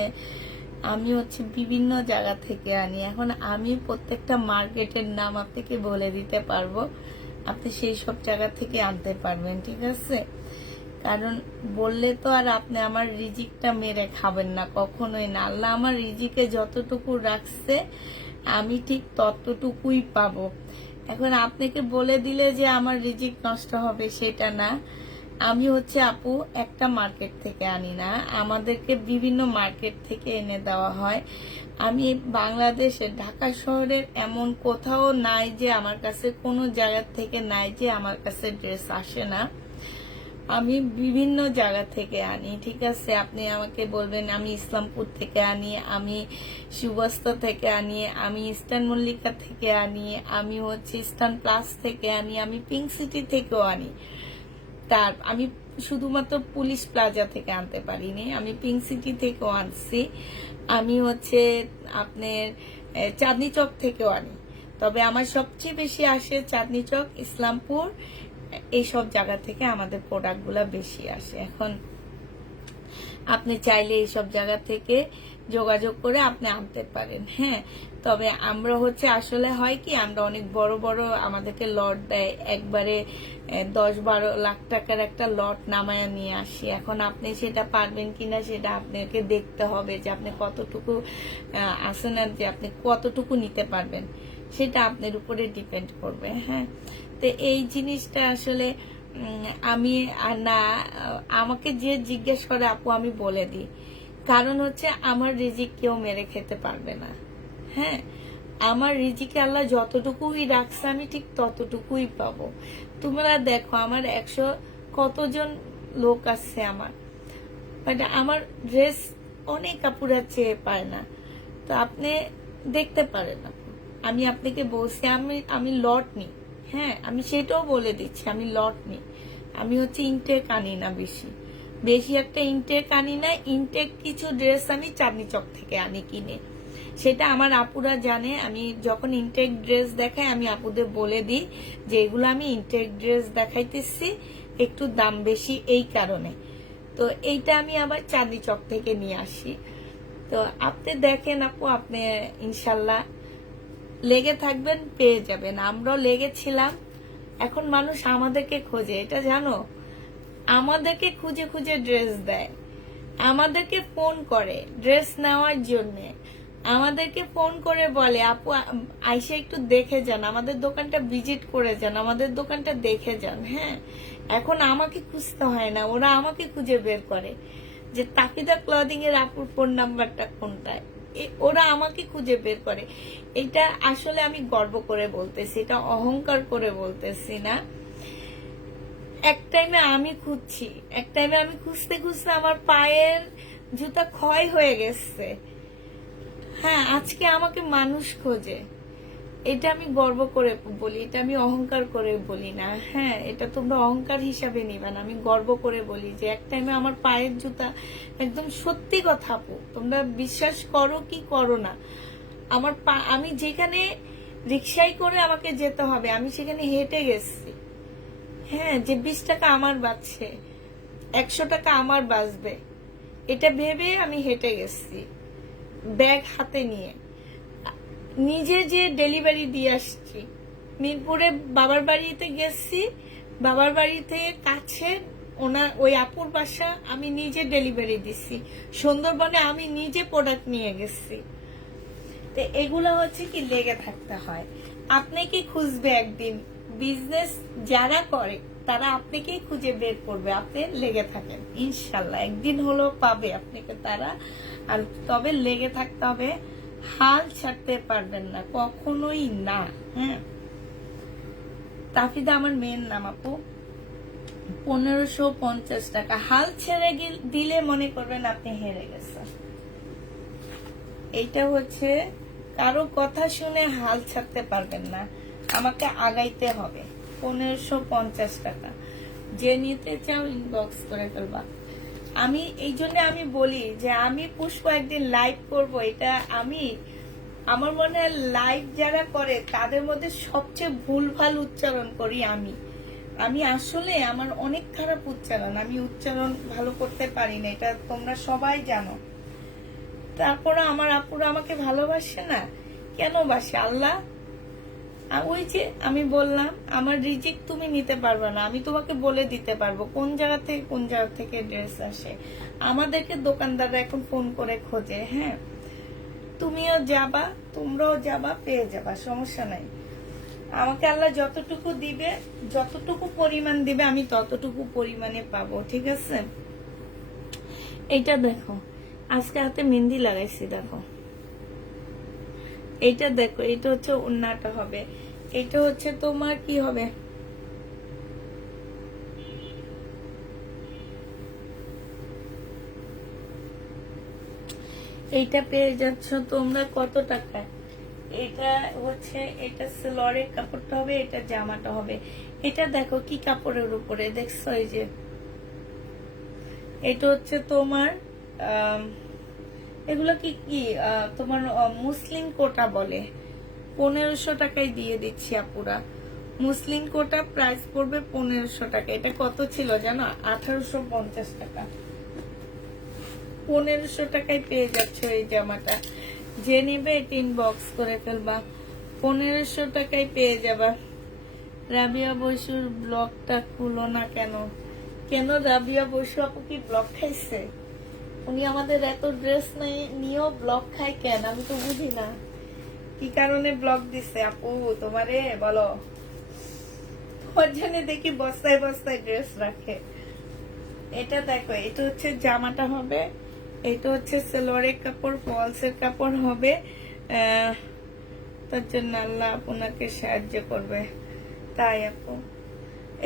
আমি হচ্ছে বিভিন্ন জায়গা থেকে আনি। এখন আমি প্রত্যেকটা মার্কেটের নাম আপনাকে বলে দিতে পারবো, আপনি সেই সব জায়গা থেকে আনতে পারবেন, ঠিক আছে। কারণ বললে তো আর আপনি আমার রিজিকটা মেরে খাবেন না, কখনোই না। আল্লাহ আমার রিজিকে যতটুকু রাখছে আমি ঠিক ততটুকুই পাবো। এখন আপনাকে বলে দিলে যে আমার রিজিক নষ্ট হবে সেটা না। আমি হচ্ছে আপু একটা মার্কেট থেকে আনি না, আমাদেরকে বিভিন্ন মার্কেট থেকে এনে দেওয়া হয়। আমি বাংলাদেশের ঢাকা শহরের এমন কোথাও নাই যে আমার কাছে, কোনো জায়গা থেকে নাই যে আমার কাছে ড্রেস আসে না। আমি বিভিন্ন জায়গা থেকে আনি, ঠিক আছে। আপনি আমাকে বলবেন আমি ইসলামপুর থেকে আনি, আমি সুবস্তা থেকে আনি, আমি ইস্টার্ন মল্লিকা থেকে আনি, আমি হচ্ছে ইস্টার্ন প্লাস থেকে আনি, আমি পিঙ্ক সিটি থেকেও আনি। আমি শুধুমাত্র পুলিশ প্লাজা থেকে আনতে পারিনি, আমি পিঙ্ক সিটি থেকেও আনছি, আমি হচ্ছে আপনার চাঁদনি চক থেকেও আনি। তবে আমার সবচেয়ে বেশি আসে চাঁদনি চক, ইসলামপুর, এইসব জায়গা থেকে আমাদের প্রোডাক্টগুলো বেশি আসে। এখন আপনি চাইলে এইসব জায়গা থেকে যোগাযোগ করে আপনি আনতে পারেন। হ্যাঁ, তবে আমরা হচ্ছে আসলে হয় কি, আমরা অনেক বড় বড় আমাদেরকে লট দেয়, একবারে 10-12 লাখ টাকার একটা লট নামায়া নিয়ে আসি। এখন আপনি সেটা পারবেন কিনা সেটা আপনাকে দেখতে হবে, যে আপনি কতটুকু আছে না, যে আপনি কতটুকু নিতে পারবেন, সেটা আপনার উপরে ডিপেন্ড করবে। হ্যাঁ, তো এই জিনিসটা আসলে আমি না, আমাকে যে জিজ্ঞেস করে আপু আমি বলে দিই, কারণ হচ্ছে আমার রিজিক কেউ মেরে খেতে পারবে না। হ্যাঁ, আমার রিজিকে আল্লাহ যতটুকুই রাখছে আমি ঠিক ততটুকুই পাবো। তোমরা দেখো আমার 100 কতজন লোক আছে আমার, বাট আমার ড্রেস অনেক কাপড়া চেয়ে পায় না। তো আপনি দেখতে পারেন, আমি আপনাকে বলছি আমি লট নিই। হ্যাঁ, আমি সেটাও বলে দিচ্ছি, আমি লট নিই। আমি হচ্ছে ইনটেক আনি না, বেশি একটা ইনটেক আনি না। ইনটেক কিছু ড্রেস আমি চাঁদনি চক থেকে আনি কিনে, সেটা আমার আপুরা জানে। আমি যখন ইনটেক ড্রেস দেখাই আমি আপুদের বলে দিই যে এগুলো আমি ইনটেক ড্রেস দেখাইতেছি, একটু দাম বেশি এই কারণে। তো এইটা আমি আবার চাঁদনি চক থেকে নিয়ে আসি। তো আপনি দেখেন আপু, আপনি ইনশাল্লাহ লেগে থাকবেন, পেয়ে যাবেন। আমরাও লেগেছিলাম, এখন মানুষ আমাদেরকে খোঁজে, এটা জানো, আমাদেরকে খুঁজে খুঁজে ড্রেস দেয়, আমাদেরকে ফোন করে ড্রেস নেওয়ার জন্য, আমাদেরকে ফোন করে বলে আপু আইসা একটু দেখে যান, আমাদের দোকানটা ভিজিট করে যান, আমাদের দোকানটা দেখে যান। হ্যাঁ, এখন আমাকে খুঁজতে হয় না, ওরা আমাকে খুঁজে বের করে যে তাকিদা ক্লদিং এর আপুর ফোন নাম্বারটা কোনটা, ওরা আমাকে খুঁজে বের করে। এটা আসলে আমি গর্ব করে বলতেছি, এটা অহংকার করে বলতেছি না। এক টাইমে আমি খুঁজছি, এক টাইমে আমি খুঁজতে খুঁজতে আমার পায়ের জুতা ক্ষয় হয়ে গেছে। হ্যাঁ, আজকে আমাকে মানুষ খোঁজে, এটা আমি গর্ব করে বলি, এটা আমি অহংকার করে বলি না। হ্যাঁ, এটা তোমরা অহংকার হিসাবে নিবে না, আমি গর্ব করে বলি যে এক টাইমে আমার পায়ের জুতা, একদম সত্যি কথা আপু, তোমরা বিশ্বাস করো কি করো না, আমার আমি যেখানে রিক্সায় করে আমাকে যেতে হবে আমি সেখানে হেঁটে গেছি। হ্যাঁ, যে 20 টাকা আমার বাঁচছে, 100 টাকা আমার বাঁচবে, এটা ভেবে আমি হেঁটে গেছি ব্যাগ হাতে নিয়ে, নিজে যে ডেলিভারি দিয়ে আসছি। মিরপুরে বাবার বাড়িতে গেছি, বাবার বাড়ি থেকে কাছে ওনার ওই আপুর বাসা, আমি নিজে ডেলিভারি দিছি। সুন্দরবনে আমি নিজে প্রোডাক্ট নিয়ে গেছি। তো এগুলো হচ্ছে কি লেগে থাকতে হয়। আপনি কি খুঁজবে একদিন, বিজনেস যারা করে তারা আপনাকেই খুঁজে বের করবে, আপনি লেগে থাকেন, ইনশাল্লাহ একদিন হলো পাবে আপনাকে তারা। আর তবে লেগে থাকতে হবে, হাল ছাড়তে পারবেন না কখনোই না। হ্যাঁ, তাফিদা আমার মেয়ের নাম আপু, 1550 টাকা। হাল ছেড়ে দিলে মনে করবেন আপনি হেরে গেছেন। এইটা হচ্ছে কারো কথা শুনে হাল ছাড়তে পারবেন না, আমাকে আগাইতে হবে। 1550 টাকা, যে নিতে চাও ইনবক্স করে ফেলবা। আমি এই জন্য আমি বলি যে আমি পুষ্প একদিন লাইভ করব, এটা আমি, আমার মনে হয় লাইভ যারা করে তাদের মধ্যে সবচেয়ে ভুলভাল উচ্চারণ করি আমি আসলে আমার অনেক খারাপ উচ্চারণ, আমি উচ্চারণ ভালো করতে পারি না, এটা তোমরা সবাই জানো। তারপরে আমার আপুরা আমাকে ভালোবাসে না, কেন বাসে আল্লাহ? ওই যে আমি বললাম, আমার রিজিক তুমি নিতে পারবে না, আমি তোমাকে বলে দিতে পারবো কোন জায়গা থেকে ড্রেস আসে। আমাদেরকে দোকানদাররা এখন ফোন করে খোঁজে। হ্যাঁ, তুমিও যাবা, তোমরাও যাবা, পেয়ে যাবা, সমস্যা নাই। আমাকে আল্লাহ যতটুকু দিবে, যতটুকু পরিমাণ দিবে আমি ততটুকু পরিমাণে পাবো, ঠিক আছে? এইটা দেখো, আজকে হাতে মেহেন্দি লাগাইছি, দেখো এইটা দেখো, এটা হচ্ছে ওড়নাটা হবে, এটা হচ্ছে তোমার কি হবে, এইটা পেয়ে যাচ্ছ তোমরা কত টাকায়। এটা হচ্ছে, এটা সেলরের কাপড়টা হবে, এটা জামাটা হবে। এটা দেখো কি কাপড়ের উপরে দেখছো, এই যে এটা হচ্ছে তোমার এগুলো কি কি তোমার মুসলিম কোটা বলে, 1500 টাকায় দিয়ে দিচ্ছি আপুরা। মুসলিম কোটা প্রাইস পড়বে 1500 টাকা। এটা কত ছিল জানো? 1850 টাকা। 1500 টাকায় পেয়ে যাচ্ছ এই জামাটা। যে নেবে টিন বক্স করে ফেলবা, 1500 টাকায় পেয়ে যাবা। রাবিয়া বসুর ব্লগটা খুলো না কেন? কেন রাবিয়া বসু আপু কি ব্লগ খাইছে? উনি আমাদের এত ড্রেস নিয়েও ব্লগ খায় কেন? আমি তো বুঝি না কি কারণে ব্লগ দিছে আপু তোমারে, বলো। তোমার জন্য দেখি বস্তায় বস্তায় ড্রেস রাখে। এটা দেখো, এটা হচ্ছে জামাটা হবে, এটা হচ্ছে সালোয়ারের কাপড়, ফলসের কাপড় হবে। তার জন্য আল্লাহ আপনাকে সাহায্য করবে, তাই আপু।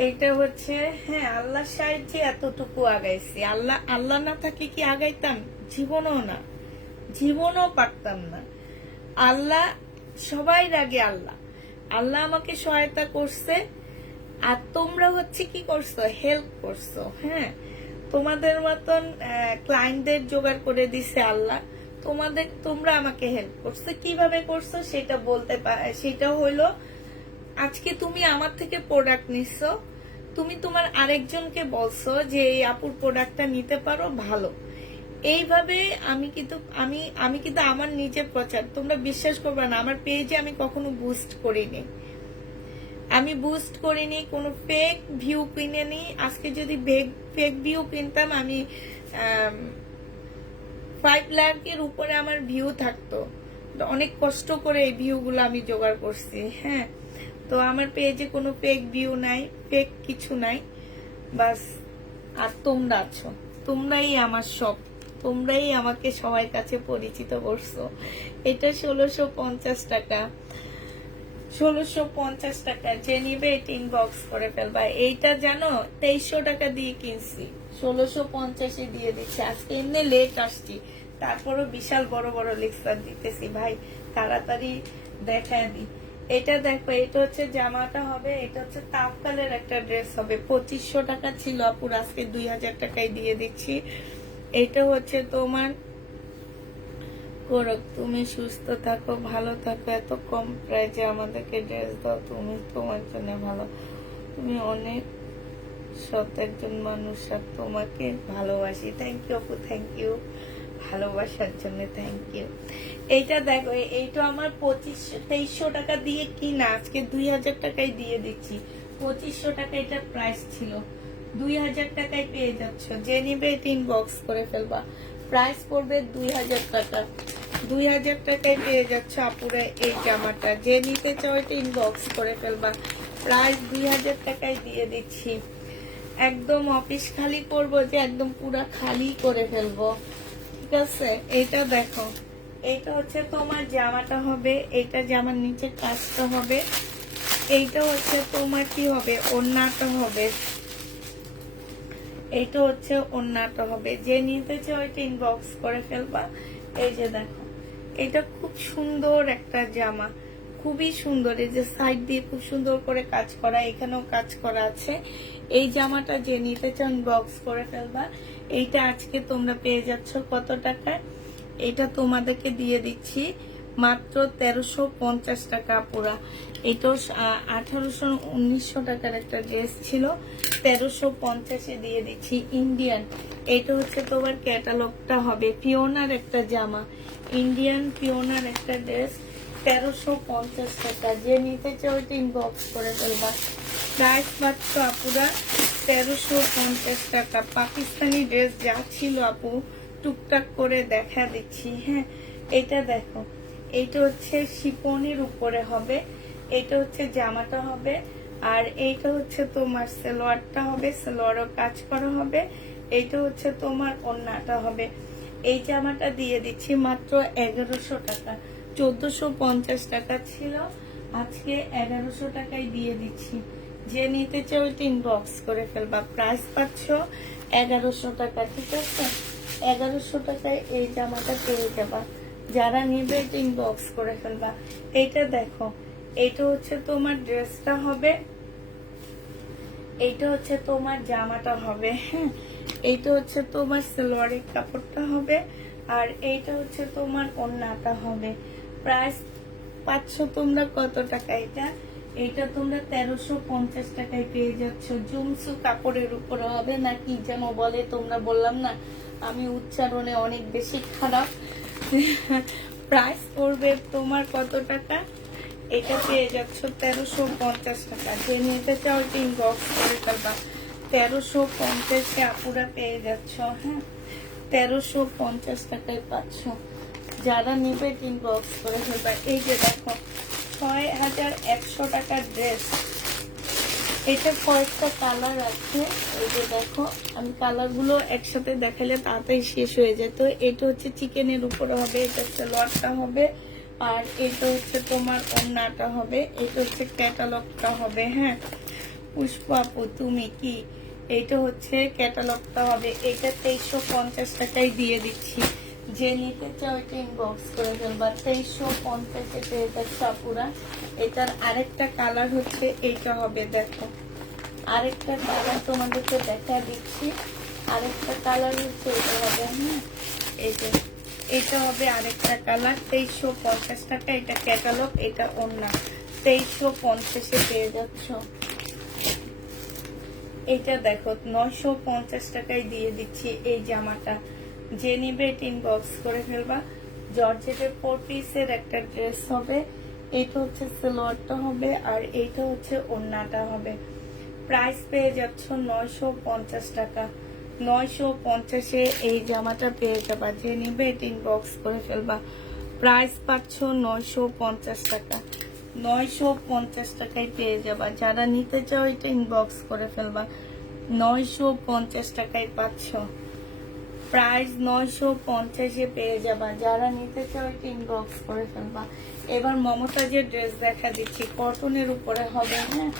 এইটা হচ্ছে, হ্যাঁ আল্লাহ সাহায্যে এতটুকু আগাইছি। আল্লাহ আল্লাহ না থাকলে কি আগাইতাম? জীবনও না, জীবনও পারতাম না। আল্লাহ সবাই আগে, আল্লাহ আল্লাহ আমাকে সহায়তা করছে। আর তোমরা হচ্ছে কি করছো? হেল্প করছো। হ্যাঁ, তোমাদের মতন ক্লায়েন্টদের জোগাড় করে দিছে আল্লাহ। তোমরা আমাকে হেল্প করছো। কিভাবে করছো সেটা বলতে সেটা হলো, আজকে তুমি আমার থেকে প্রোডাক্ট নিছো, তুমি তোমার আরেকজনকে বলছো যে এই আপুর প্রোডাক্টটা নিতে পারো, ভালো। এইভাবে আমি কিন্তু আমার নিজের প্রচার, তোমরা বিশ্বাস করবে না, আমার পেজে আমি কখনো বুস্ট করিনি। আমি বুস্ট করিনি, কোনো ফেক ভিউ কিনে নি। আজকে যদি ফেক ভিউ কিনতাম, আমি 5 লাখের উপরে আমার ভিউ থাকতো। অনেক কষ্ট করে এই ভিউ গুলো আমি জোগাড় করছি। হ্যাঁ, তো আমার পেজে কোনো ফেক ভিউ নাই, ফেক কিছু নাই, বাস। আর তোমরা আছো, তোমরাই আমার সব, তোমরাই আমাকে সবার কাছে পরিচিত করছো। এটা 1650 টাকা, 1650 টাকা। যে নিবে টিন বক্স করে ফেলবা। এইটা জানো 2300 টাকা দিয়ে কিনছি, 1650 দিয়ে দিচ্ছি। আজকে এমনি লেট আসছি, তারপরও বিশাল বড় বড় লেকচার দিতেছি ভাই, তাড়াতাড়ি দেখায় দি। এটা দেখো, এটা হচ্ছে জামাটা হবে, এটা হচ্ছে তাফকালের একটা ড্রেস হবে। 2500 টাকা ছিল আপুর, আজকে 2000 টাকায় দিয়ে দিচ্ছি। এটা হচ্ছে তোমার, করক তুমি সুস্থ থাকো, ভালো থাকো, এত কম প্রাইজে আমাদেরকে ড্রেস দাও, তুমি তোমার জন্য ভালো। তুমি অনেক সৎ একজন মানুষ, আর তোমাকে ভালোবাসি। থ্যাংক ইউ আপু, থ্যাংক ইউ ভালোবাসার জন্য, থ্যাংক ইউ। এইটা দেখো, এইটা আমার 2300 টাকা দিয়ে কিনা, আজকে 2000 টাকায় দিয়ে দিচ্ছি। 2500 টাকা এটার প্রাইস ছিল, 2000 টাকায় পেয়ে যাচ্ছ। যে নিবে টিন বক্স করে ফেলবা। প্রাইস পড়বে 2000 টাকা, 2000 টাকায় পেয়ে যাচ্ছ আপুরা এই জামাটা। যে নিতে চাও টিন বক্স করে ফেলবা। প্রাইস 2000 টাকায় দিয়ে দিচ্ছি। একদম অফিস খালি করবো, যে একদম পুরা খালি করে ফেলবো, ঠিক আছে। এইটা দেখো, এইটা হচ্ছে তোমার জামাটা হবে, এইটা জামার নিচে কাজটা হবে। এইটা হচ্ছে তোমার কি হবে, ওড়নাটা হবে। এইটা হচ্ছে ওড়নাটা হবে। যে নিতে চাও টিন বক্স করে ফেলবা। এই যে দেখো, এটা খুব সুন্দর একটা জামা, খুবই সুন্দর। এই যে সাইড দিয়ে খুব সুন্দর করে কাজ করা, এখানেও কাজ করা আছে। এই জামাটা যে নিতে চান বক্স করে ফেলবা। এইটা আজকে তোমরা পেয়ে যাচ্ছ কত টাকায়? এটা তোমাদেরকে দিয়ে দিচ্ছি মাত্র 1350 টাকা পুরা। এটা 1800-1900 টাকার একটা ড্রেস ছিল, 1350-এ দিয়ে দিচ্ছি। ইন্ডিয়ান, এটা হচ্ছে তোমার ক্যাটালগটা হবে। পিওনার একটা জামা, ইন্ডিয়ান পিওনার একটা ড্রেস, 1350 টাকা। যে নিতে চাও টিন বক্স করে ফেলবা। প্রাইস মাত্র আপুরা 1350 টাকা। পাকিস্তানি ড্রেস যা ছিল আপু, টুকটাক করে দেখা দিচ্ছি। হ্যাঁ, এটা দেখো, এইটা হচ্ছে শিপনের উপরে হবে, এটা হচ্ছে জামাটা হবে। আর এইটা হচ্ছে তোমার সালোয়ারটা হবে, সালোয়ারও কাজ করা হবে। এইটা হচ্ছে তোমার ওড়নাটা হবে। এই জামাটা দিয়ে দিচ্ছি মাত্র 1100 টাকা। 1450 টাকা ছিল, আজকে 1100 টাকায় দিয়ে দিচ্ছি। যে নিতে চাও টিন বক্স করে ফেলবা। প্রাইস পাচ্ছ 1100 টাকা, ঠিক আছে। 1100 টাকায় এই জামাটা পেয়ে যাবা। যারা নিবে টিন বক্স করে ফেলবা। এইটা দেখো, এইটা হচ্ছে তোমার ড্রেসটা হবে, এইটা হচ্ছে তোমার জামাটা হবে। হ্যাঁ, এইটা হচ্ছে তোমার সালোয়ারের কাপড়টা হবে, আর এইটা হচ্ছে তোমার ওড়নাটা হবে। প্রাইস পাচ্ছ তোমরা কত টাকা? এটা তোমরা 1350 টাকায় পেয়ে যাচ্ছ। জুমসু কাপড়ের উপরে হবে, না কি যেন বলে, তোমরা বললাম না আমি উচ্চারণে অনেক বেশি খারাপ। প্রাইস পড়বে তোমার কত টাকা? এটা পেয়ে যাচ্ছ 1350 টাকা। যে নিতে চাও এটা ইনবক্স করে ফেলবা। 1350 আপুরা পেয়ে যাচ্ছ। হ্যাঁ, 1350 টাকায় পাচ্ছ। যারা নিবে ইনবক্স করে ফেলবা। এই যে দেখো 6100 টাকার ড্রেস। এটা কয়েকটা কালার আছে। এই যে দেখো, আমি কালারগুলো একসাথে দেখালে তাড়াতাড়ি শেষ হয়ে যায়। তো এটা হচ্ছে চিকেনের উপরে হবে, এটা সালোয়ারটা হবে, আর এটা হচ্ছে তোমার ওড়নাটা হবে, এটা হচ্ছে ক্যাটালগটা হবে। হ্যাঁ পুষ্পা আপু তুমি কি, এইটা হচ্ছে ক্যাটালগটা হবে। এটা 2350 টাকায় দিয়ে দিচ্ছি। যে নিতে চাও এটা ইনবক্স করে ফেলবা। 2350-এ পেয়ে যাচ্ছে আপুরা। এটার আরেকটা কালার হচ্ছে এইটা হবে। দেখো আরেকটা কালার তোমাদেরকে দেখা দিচ্ছি। আরেকটা কালার হচ্ছে এটা হবে। হ্যাঁ, এই যে এটা হবে আরেকটা কালার। 2350 টাকা। এটা ক্যাটালগ, এটা ওড়না। 2350-এ পেয়ে যাচ্ছ। এটা দেখো 950 টাকায় দিয়ে দিচ্ছি এই জামাটা। যে নিবে ইনবক্স করে ফেলবা। জর্জেটের 4 পিসের একটা ড্রেস হবে। এটা হচ্ছে সালোয়ারটা হবে, আর এইটা হচ্ছে ওড়নাটা হবে। প্রাইস পেয়ে যাচ্ছ 950 টাকা। 950-এ এই জামাটা পেয়ে যাবা। যে নিবে ইনবক্স করে ফেলবা। প্রাইস পাচ্ছ 950 টাকা। 950 টাকায় পেয়ে যাবা। যারা নিতে চাও এটা ইনবক্স করে ফেলবা। 950 টাকায় পাচ্ছ। প্রাইস 950-এ পেয়ে যাবা। যারা নিতে চাও এটা ইনবক্স করে ফেলবা। এবার মমতাজের ড্রেস দেখা দিচ্ছি, কটনের উপরে হবে। হ্যাঁ,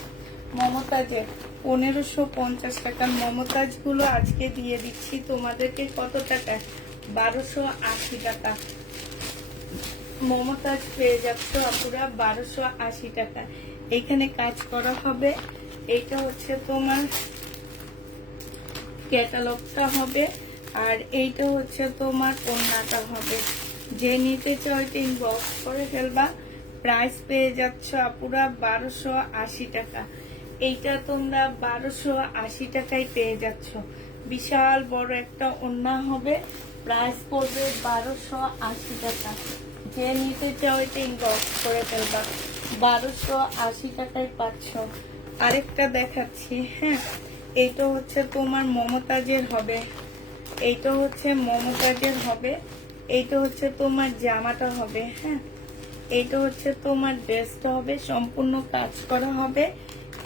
মমতাজের 1550 টাকার মমতাজ গুলো আজকে দিয়ে দিচ্ছি তোমাদেরকে কত টাকা? 1280 টাকা। মমতাজ পেয়ে যাচ্ছ আপুরা 1280 টাকা। এখানে কাজ করা হবে। এটা হচ্ছে তোমার ক্যাটালগটা হবে, আর এইটা হচ্ছে তোমার ওড়নাটা হবে। যে নিতে চাও এটা ইনবক্স করে ফেলবা। প্রাইস পেয়ে যাচ্ছ আপুরা 1280 টাকা। এইটা তোমরা 1280 টাকায় পেয়ে যাচ্ছ। বিশাল বড় একটা ওড়না হবে। প্রাইস পড়বে 1280 টাকা। যে নিতে চাও এটা ইনবক্স করে ফেলবা। 1280 টাকায় পাচ্ছ। আরেকটা দেখাচ্ছি। হ্যাঁ, এইটা হচ্ছে তোমার মমতাজের হবে। এইটা হচ্ছে মমতাজের হবে। এইটা হচ্ছে তোমার জামাটা হবে। হ্যাঁ, এইটা হচ্ছে তোমার ড্রেসটা হবে, সম্পূর্ণ কাজ করা হবে।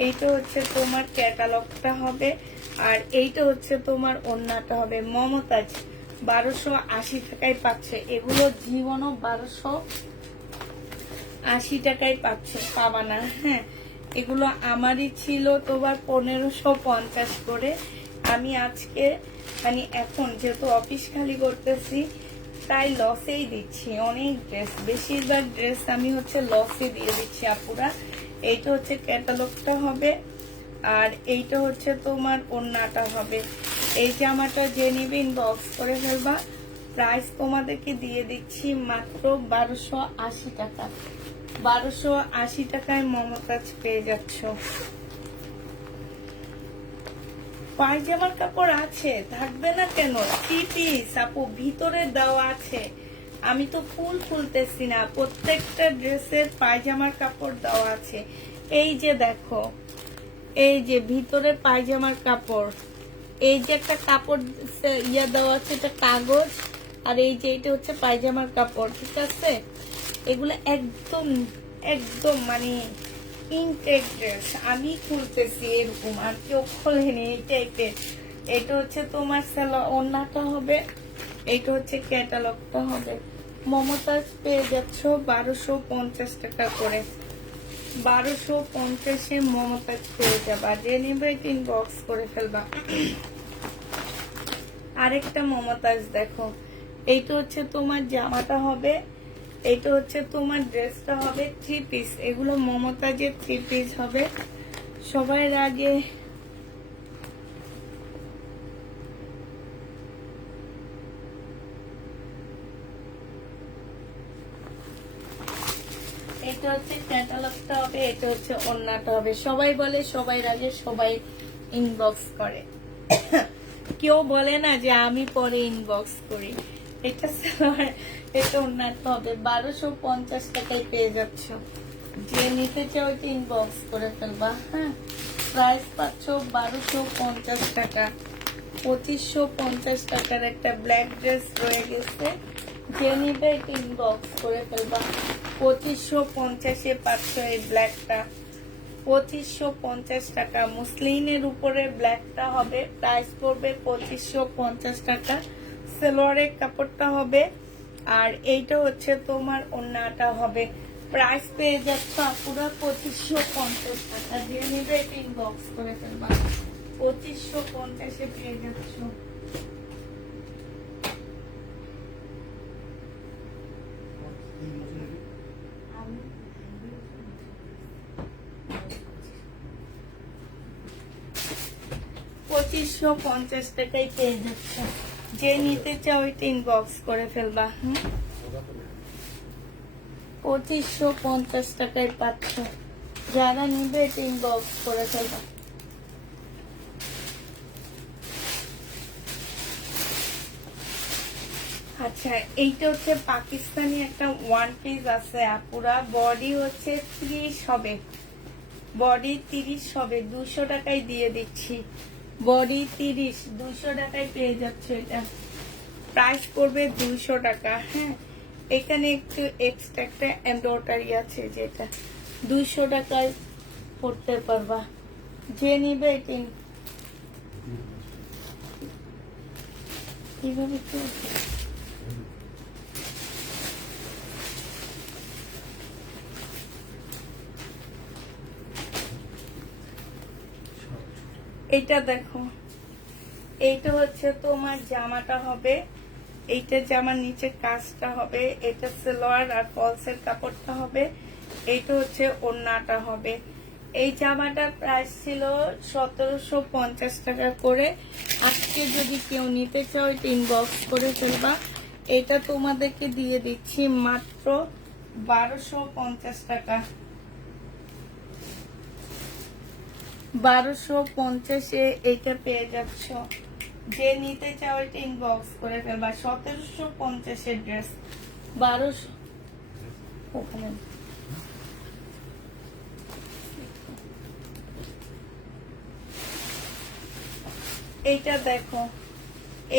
এইটা হচ্ছে তোমার ক্যাটালগটা হবে, আর এইটা হচ্ছে তোমার ওড়নাটা হবে। মমতাজ 1280 টাকায় পাচ্ছে। এগুলো জীবনও 1280 টাকায় পাচ্ছে, পাবা না। হ্যাঁ, এগুলো আমারই ছিল তোমার 1550 করে। আমি আজকে মানে এখন যেহেতু অফিস খালি করতেছি তাই লসেই দিচ্ছি। অনেক ড্রেস, বেশিরভাগ ড্রেস আমি হচ্ছে লসে দিয়ে দিচ্ছি আপুরা। এইটা হচ্ছে ক্যাটালগটা হবে, আর এইটা হচ্ছে তোমার ওড়নাটা হবে। এই জামাটা যে নিবে ইনবক্স করে ফেলবা। প্রাইস তোমাদেরকে দিয়ে দিচ্ছি মাত্র 1280 টাকা। 1280 টাকায় মমতাজ পেয়ে যাচ্ছ। পায়জামার কাপড় আছে, থাকবে না কেন? 3 পিস আপু ভিতরে দেওয়া আছে। আমি তো ফুল খুলতেছি না, প্রত্যেকটা ড্রেসের পায়জামার কাপড় দেওয়া আছে। এই যে দেখো, এই যে ভিতরে পায়জামার কাপড়, এই যে একটা কাপড় ইয়া দেওয়া আছে, এটা কাগজ, আর এই যে এটা হচ্ছে পায়জামার কাপড়। ঠিক আছে, এগুলো একদম একদম মানে ইনটেক ড্রেস। আমি খুলতেছি এরকম, আর কেউ খোলেনি এই টাইপের। এটা হচ্ছে তোমার ওড়নাটা হবে, এইটা হচ্ছে ক্যাটালগটা হবে। মমতাজ পেয়ে যাচ্ছ 1250 টাকা করে। 1250-এ মমতাজ পেয়ে যাবা। যে নেবে ইনবক্স করে ফেলবা। আরেকটা মমতাজ দেখো, এইটা হচ্ছে তোমার জামাটা হবে, এইটা হচ্ছে তোমার ড্রেসটা হবে। 3 পিস, এগুলো মমতাজের 3 পিস হবে। সবার আগে এটা হচ্ছে ক্যাটালগটা হবে, এটা হচ্ছে ওড়নাটা হবে। সবাই বলে সবাই আগে সবাই ইনবক্স করে। কেউ বলে না যে আমি পরে ইনবক্স করি। এটা সালোয়ার, এটা ওন্নাটা হবে 1250 টাকায় পেয়ে যাচ্ছ। যে নিতে চাও এটা ইনবক্স করে ফেলবা। হ্যাঁ, প্রাইস পাচ্ছ 1250 টাকা। 2550 টাকার একটা ব্ল্যাক ড্রেস রয়ে গেছে, যে নিবে এটা ইনবক্স করে ফেলবা। 2550-এ পাচ্ছ এই ব্ল্যাকটা, 2550 টাকা। মুসলিনের উপরে ব্ল্যাকটা হবে, প্রাইস পড়বে 2550 টাকা। সালোয়ারের কাপড়টা হবে, আর এইটা হচ্ছে তোমার ওন্নাটা হবে। প্রাইস পেয়ে যাচ্ছ পুরো 2550 টাকা। যে নিবে এটা ইনবক্স করে ফেলবা। 2550-এ পেয়ে যাচ্ছ। $2550 টাকায় পেয়ে যাচ্ছ। যে নিতে চাও ওইটা ইনবক্স করে ফেলবা। 2550 টাকায় পাচ্ছ। যারা নিবে এটা ইনবক্স করে ফেলবা। আচ্ছা, এইটা হচ্ছে পাকিস্তানি একটা ওয়ান পিস আছে আপুরা। বডি হচ্ছে 30 হবে, বডি 30 হবে। 200 টাকায় দিয়ে দিচ্ছি। বডি 30, 200 টাকায় পেয়ে যাচ্ছে। এটা প্রাইস পড়বে 200 টাকা। হ্যাঁ, এখানে একটু এক্সট্রা একটা এমব্রয়ডারি আছে, যেটা 200 টাকায় পড়তে পারবা। যে নিবে এটা কিভাবে চলছে। এইটা দেখো, এইটা হচ্ছে তোমার জামাটা হবে, এইটা জামার নিচে কাজটা হবে, এটা সালোয়ার আর ফলসের কাপড়টা হবে, এইটা হচ্ছে ওড়নাটা হবে। এই জামাটার প্রাইস ছিল 1750 টাকা করে। আজকে যদি কেউ নিতে চাও এটা ইনবক্স করে ফেলবা। এটা তোমাদেরকে দিয়ে দিচ্ছি মাত্র 1250 টাকা। 1250-এ এইটা পেয়ে যাচ্ছ। যে নিতে চাও এটা ইনবক্স করে ফেলবা। 1750-এর ড্রেস 1200 ওখানে। এইটা দেখো,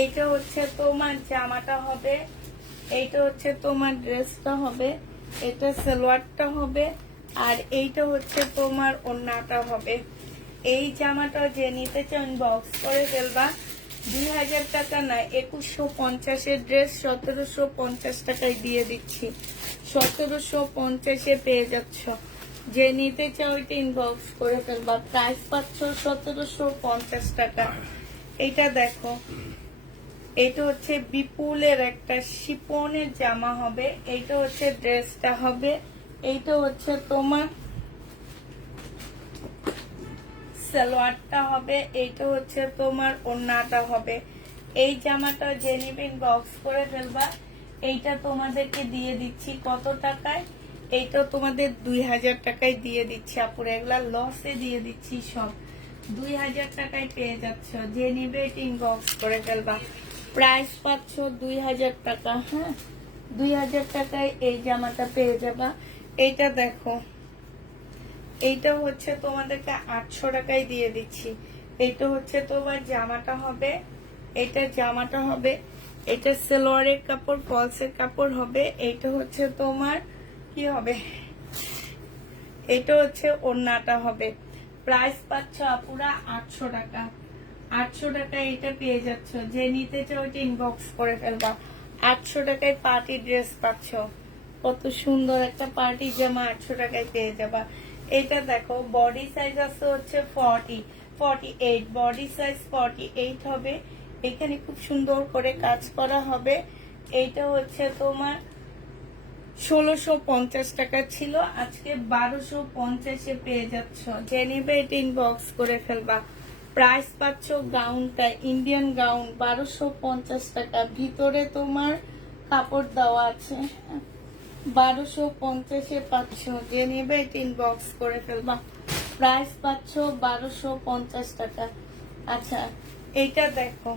এইটা হচ্ছে তোমার জামাটা হবে, এইটা হচ্ছে তোমার ড্রেসটা হবে, এটা সালোয়ারটা হবে, আর এইটা হচ্ছে তোমার ওড়নাটা হবে। এই জামাটা যে নিতে চাও ইনবক্স করে ফেলবা। 2000 টাকা না, 2150-এর ড্রেস 1750 টাকায় দিয়ে দিচ্ছি। 1750-এ পেয়ে যাচ্ছ। যে নিতে চাও এটা ইনবক্স করে ফেলবা। প্রাইস পাচ্ছ 1750 টাকা। এইটা দেখো, এটা হচ্ছে বিপুলের একটা শিপনের জামা হবে, এইটা হচ্ছে ড্রেসটা হবে, এইটা হচ্ছে তোমার সালোয়ারটা হবে, এইটা হচ্ছে তোমার ওড়নাটা হবে। এই জামাটা যে নিবে ইনবক্স করে ফেলবা। এইটা তোমাদেরকে দিয়ে দিচ্ছি কত টাকায়? এইটা তোমাদের 2000 টাকায় দিয়ে দিচ্ছি আপুরা। এগুলা লসে দিয়ে দিচ্ছি সব। 2000 টাকায় পেয়ে যাচ্ছ। যে নিবে এটা ইনবক্স করে ফেলবা। প্রাইস পাচ্ছ 2000 টাকা। হ্যাঁ, 2000 টাকায় এই জামাটা পেয়ে যাবা। এইটা দেখো, এইটা হচ্ছে তোমাদেরকে 800 টাকায় দিয়ে দিচ্ছি। এইটা হচ্ছে তোমার জামাটা হবে, এটা জামাটা হবে, এটা সালোয়ারের কাপড় ফলসের কাপড় হবে, এইটা হচ্ছে তোমার কি হবে, এটা হচ্ছে ওড়নাটা হবে। প্রাইস পাচ্ছ আপুরা 800 টাকা। 800 টাকায় এটা পেয়ে যাচ্ছ। যে নিতে চাও এটা ইনবক্স করে ফেলবা। 800 টাকায় পার্টি ড্রেস পাচ্ছ। কত সুন্দর একটা পার্টি জামা 800 টাকায় পেয়ে যাবা। এটা দেখো, বডি সাইজ আছে হচ্ছে 48, বডি সাইজ 48 হবে। এখানে খুব সুন্দর করে কাজ করা হবে। এইটা হচ্ছে তোমার 1650 টাকা ছিল, আজকে 1250-এ পেয়ে যাচ্ছ। যে নিবে এটা ইনবক্স করে ফেলবা। প্রাইস পাচ্ছ গাউনটা, ইন্ডিয়ান গাউন 1250 টাকা। ভিতরে তোমার কাপড় দেওয়া আছে। 1250-এ পাচ্ছ। যে নিবে এটা ইনবক্স করে ফেলবা। প্রাইস পাচ্ছ 1250 টাকা। আচ্ছা, এইটা দেখো,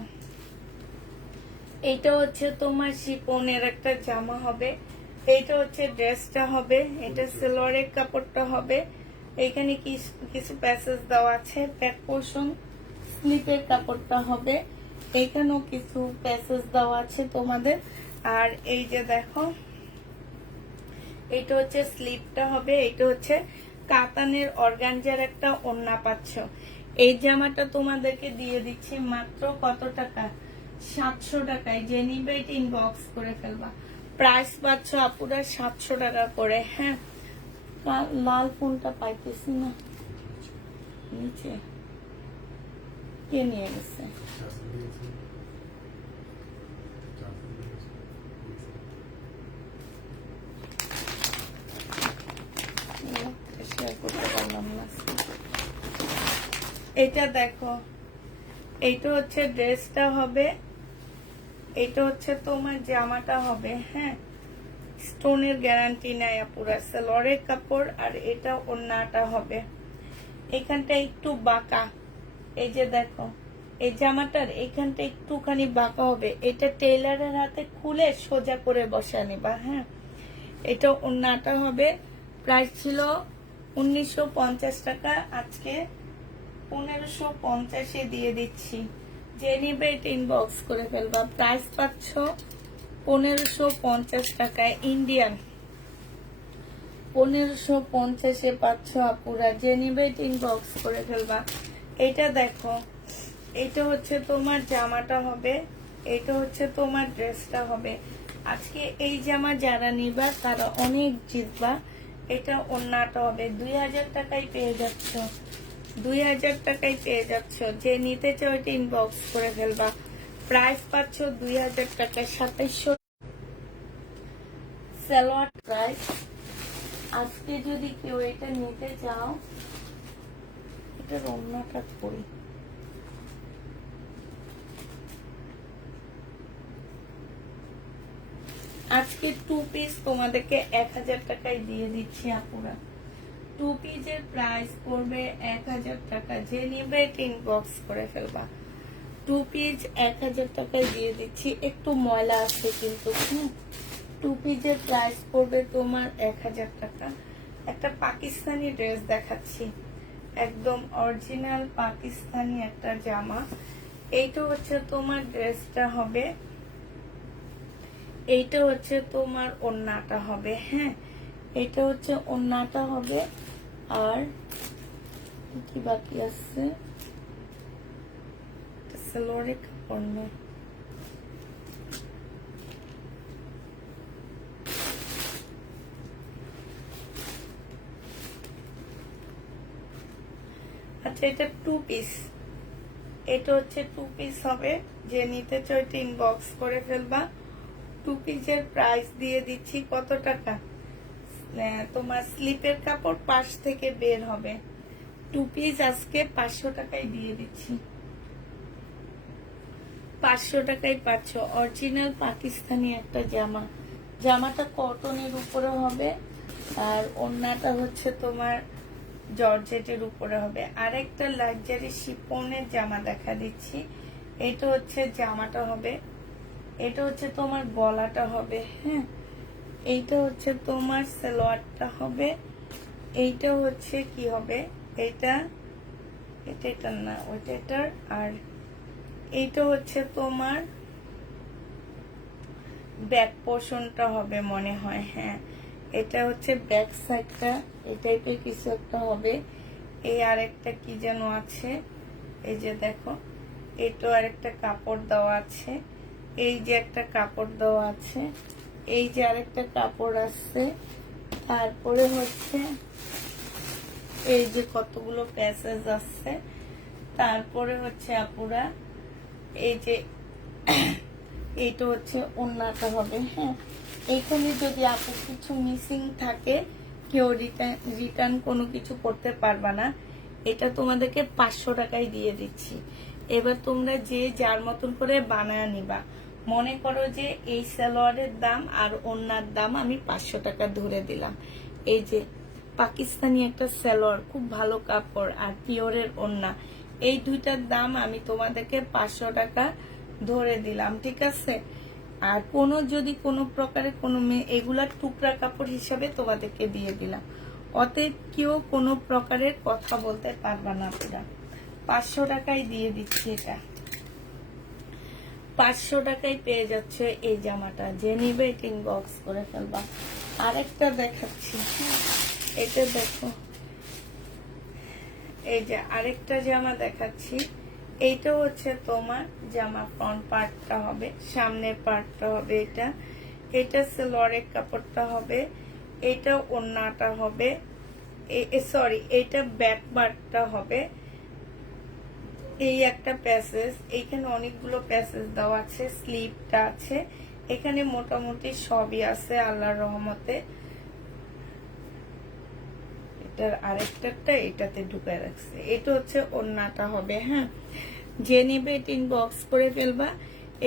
এইটা হচ্ছে তোমার শিপনের একটা জামা হবে, এইটা হচ্ছে ড্রেসটা হবে, এটা সেলোয়ারের কাপড়টা হবে। এখানে কিছু প্যাসেজ দেওয়া আছে, ব্যাক পোর্শন স্লিপের কাপড়টা হবে, এখানেও কিছু প্যাসেজ দেওয়া আছে তোমাদের। আর এই যে দেখো, এটা হচ্ছে স্লিপটা হবে, এটা হচ্ছে কাতানের অর্গানজার একটা ওড়না পাচ্ছ। এই জামাটা তোমাদেরকে দিয়ে দিচ্ছি মাত্র কত টাকা? 700 টাকায়। যে নিবে এটা ইনবক্স করে ফেলবা। প্রাইস পাচ্ছ আপুরা 700 টাকা করে। হ্যাঁ, লাল ফোনটা পাইতেছি না, নিচে কে নিয়ে গেছে? শেয়ার করতে পারলাম না। এটা দেখো, এইটা হচ্ছে ড্রেসটা হবে, এটা হচ্ছে তোমার জামাটা হবে। হ্যাঁ, স্টোনের গ্যারান্টি নাই পুরা সেলরের কাপড়। আর এটা ওড়নাটা হবে, এখানটা একটু বাঁকা। এই যে দেখো, এই জামাটার এখানটা একটুখানি বাঁকা হবে, এটা টেইলারের হাতে খুলে সোজা করে বসা নিবা। হ্যাঁ, এটা ওড়নাটা হবে। প্রাইস ছিল 1950 টাকা, আজকে 1550 দিয়ে দিচ্ছি। যে নিবে এটা ইনবক্স করে ফেলবা। প্রাইস পাচ্ছ 1550 টাকায়, ইন্ডিয়ান 1550 পাচ্ছ আপুরা। যে নিবে এটা ইনবক্স করে ফেলবা। এটা দেখো, এটা হচ্ছে তোমার জামাটা হবে, এটা হচ্ছে তোমার ড্রেসটা হবে। আজকে এই জামা যারা নিবা তারা অনেক জিতবা। এটা ওড়নাটা হবে, 2000 টাকায় পেয়ে যাচ্ছ, 2000 টাকায় পেয়ে যাচ্ছ। যে নিতে চাও এটা ইনবক্স করে ফেলবা। প্রাইস পাচ্ছ 2000 টাকায়, 2700 সালোয়ার প্রাইস। আজকে যদি কেউ এটা নিতে চাও, এটার ওড়নাটা করি, আজকে 2 পিস তোমাদেরকে 1000 টাকায় দিয়ে দিচ্ছি আপুরা। 2 পিসের প্রাইস পড়বে 1000 টাকা। যে নিবে এটা ইনবক্স করে ফেলবা। 2 পিস 1000 টাকায় দিয়ে দিচ্ছি। একটু ময়লা আছে কিন্তু। 2 পিসের প্রাইস পড়বে তোমার 1000 টাকা। একটা পাকিস্তানি ড্রেস দেখাচ্ছি, একদম অরিজিনাল পাকিস্তানি একটা জামা। এইটা হচ্ছে তোমার ড্রেসটা হবে, এইটা হচ্ছে তোমার ওড়নাটা হবে। হ্যাঁ, এটা হচ্ছে ওড়নাটা হবে। আর কি বাকি আছে? সালোয়ারের কাপড় নেই। আচ্ছা, এটা 2 পিস, এটা হচ্ছে 2 পিস হবে। যে নিতে চাও এটা ইনবক্স করে ফেলবা। 2 পিসের প্রাইস দিয়ে দিচ্ছি কত টাকা? তোমার স্লিপের কাপড় পাশ থেকে বের হবে। 2 পিস আজকে 500 টাকায় দিয়ে দিচ্ছি, 500 টাকায় পাচ্ছ। অরিজিনাল পাকিস্তানি একটা জামা, জামাটা কটনের উপরে হবে। আর ওড়নাটা হচ্ছে তোমার জর্জেটের উপরে হবে। আরেকটা লাক্সারি শিফনের জামা দেখা দিচ্ছি। এটা হচ্ছে জামাটা হবে, এটা হচ্ছে তোমার গলাটা হবে। হ্যাঁ, এইটা হচ্ছে তোমার সালোয়ারটা হবে, এইটা হচ্ছে কি হবে, এটা এটা না, ওইটা এটার। আর এইটা হচ্ছে তোমার ব্যাক পোর্শনটা হবে মনে হয়। হ্যাঁ, এটা হচ্ছে ব্যাক সাইডটা, এই টাইপের কিছু একটা হবে। এই আরেকটা কি যেন আছে, এই যে দেখো, এটা আরেকটা কাপড় দেওয়া আছে, এই যে একটা কাপড় দেওয়া আছে, এই যে আরেকটা কাপড় আছে। তারপরে হচ্ছে এই যে কতগুলো প্যাসেজ আছে। তারপরে হচ্ছে আপুরা এই যে এইটা হচ্ছে ওড়নাটা হবে। হ্যাঁ, এখানে যদি আপু কিছু মিসিং থাকে, কেউ রিটার্ন কোনো কিছু করতে পারবা না। এটা তোমাদেরকে 500 টাকায় দিয়ে দিচ্ছি। এবার তোমরা যে যার মতন করে বানায় নিবা। মনে করো যে এই সালোয়ারের দাম আর ওড়নার দাম আমি 500 টাকা ধরে দিলাম। এই যে পাকিস্তানি একটা সালোয়ার, খুব ভালো কাপড় আর পিওরের ওড়না, এই দুইটার দাম আমি তোমাদেরকে 500 টাকা ধরে দিলাম, ঠিক আছে। আর কোনো যদি কোনো প্রকারে কোনো এগুলার টুকরা কাপড় হিসাবে তোমাদেরকে দিয়ে দিলাম, অতএব কেউ কোনো প্রকারের কথা বলতে পারবা না। পুরা 500 টাকায় দিয়ে দিচ্ছি। এটা 500 টাকায় পেয়ে যাচ্ছে এই জামাটা। যে নিবে এটা ইনবক্স করে ফেলবা। আরেকটা দেখাচ্ছি, এটা দেখো, এই যে আরেকটা জামা দেখাচ্ছি। এইটা হচ্ছে তোমার জামা ফ্রন্ট পার্টটা হবে, সামনের পার্টটা হবে এটা। এটা সালোয়ারের কাপড়টা হবে, এটা ওড়নাটা হবে, সরি এটা ব্যাক পার্টটা হবে। এই একটা প্যাসেজ, এইখানে অনেকগুলো প্যাসেজ দেওয়া আছে, স্লিপটা আছে, এখানে মোটামুটি সবই আছে আল্লাহর রহমতে। এটার আরেকটা এটাতে ঢুকে রাখছে। এটা হচ্ছে ওড়নাটা হবে। হ্যাঁ, যে নিবে এটা ইনবক্স করে ফেলবা।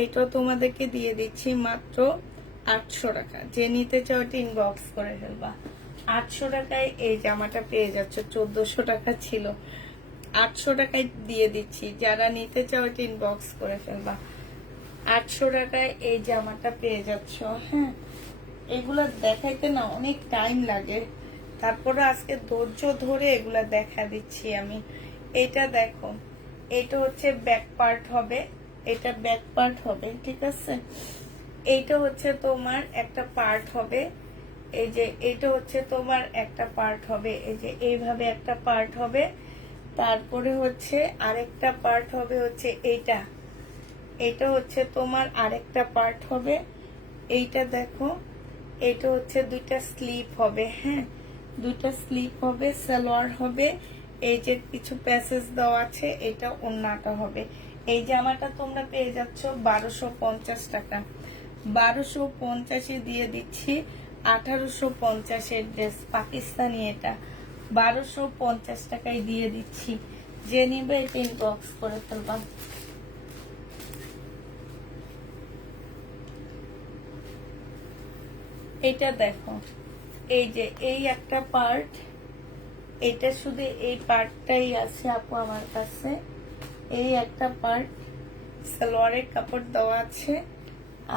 এটা তোমাদেরকে দিয়ে দিচ্ছি মাত্র 800 টাকা। যে নিতে চাও এটা ইনবক্স করে ফেলবা। 800 টাকায় এই জামাটা পেয়ে যাচ্ছে। 1400 টাকা ছিল, 800 টাকায় দিয়ে দিচ্ছি। যারা নিতে চাও এটা ইনবক্স করে ফেলবা। 800 টাকায় এই জামাটা পেয়ে যাচ্ছ। হ্যাঁ, এগুলা দেখাইতে না অনেক টাইম লাগে, তারপরে আজকে ধৈর্য ধরে এগুলা দেখা দিচ্ছি আমি। এটা দেখো, এটা হচ্ছে ব্যাক পার্ট হবে, এটা ব্যাক পার্ট হবে, ঠিক আছে। এইটা হচ্ছে তোমার একটা পার্ট হবে, এই যে এটা হচ্ছে তোমার একটা পার্ট হবে, এই যে এইভাবে একটা পার্ট হবে। তারপরে হচ্ছে আরেকটা পার্ট হবে হচ্ছে এইটা, এটা হচ্ছে তোমার আরেকটা পার্ট হবে। এইটা দেখো, এটা হচ্ছে দুইটা স্লিপ হবে। হ্যাঁ, দুইটা স্লিপ হবে, সালোয়ার হবে। এই যে কিছু প্যাসেজ দেওয়া আছে, এটা ওড়নাটা হবে। এই জামাটা তোমরা পেয়ে যাচ্ছ 1250 টাকা। 1250 দিয়ে দিচ্ছি 1850 ড্রেস, পাকিস্তানি। এটা 1250 টাকায় দিয়ে দিচ্ছি। যে নিবে এটা ইনবক্স করে ফেলবা। এটা দেখো, এই যে এই একটা পার্ট, এটা শুধু এই পার্টটাই আছে আপু আমার কাছে। এই একটা পার্ট সালোয়ারের কাপড় দেওয়া আছে।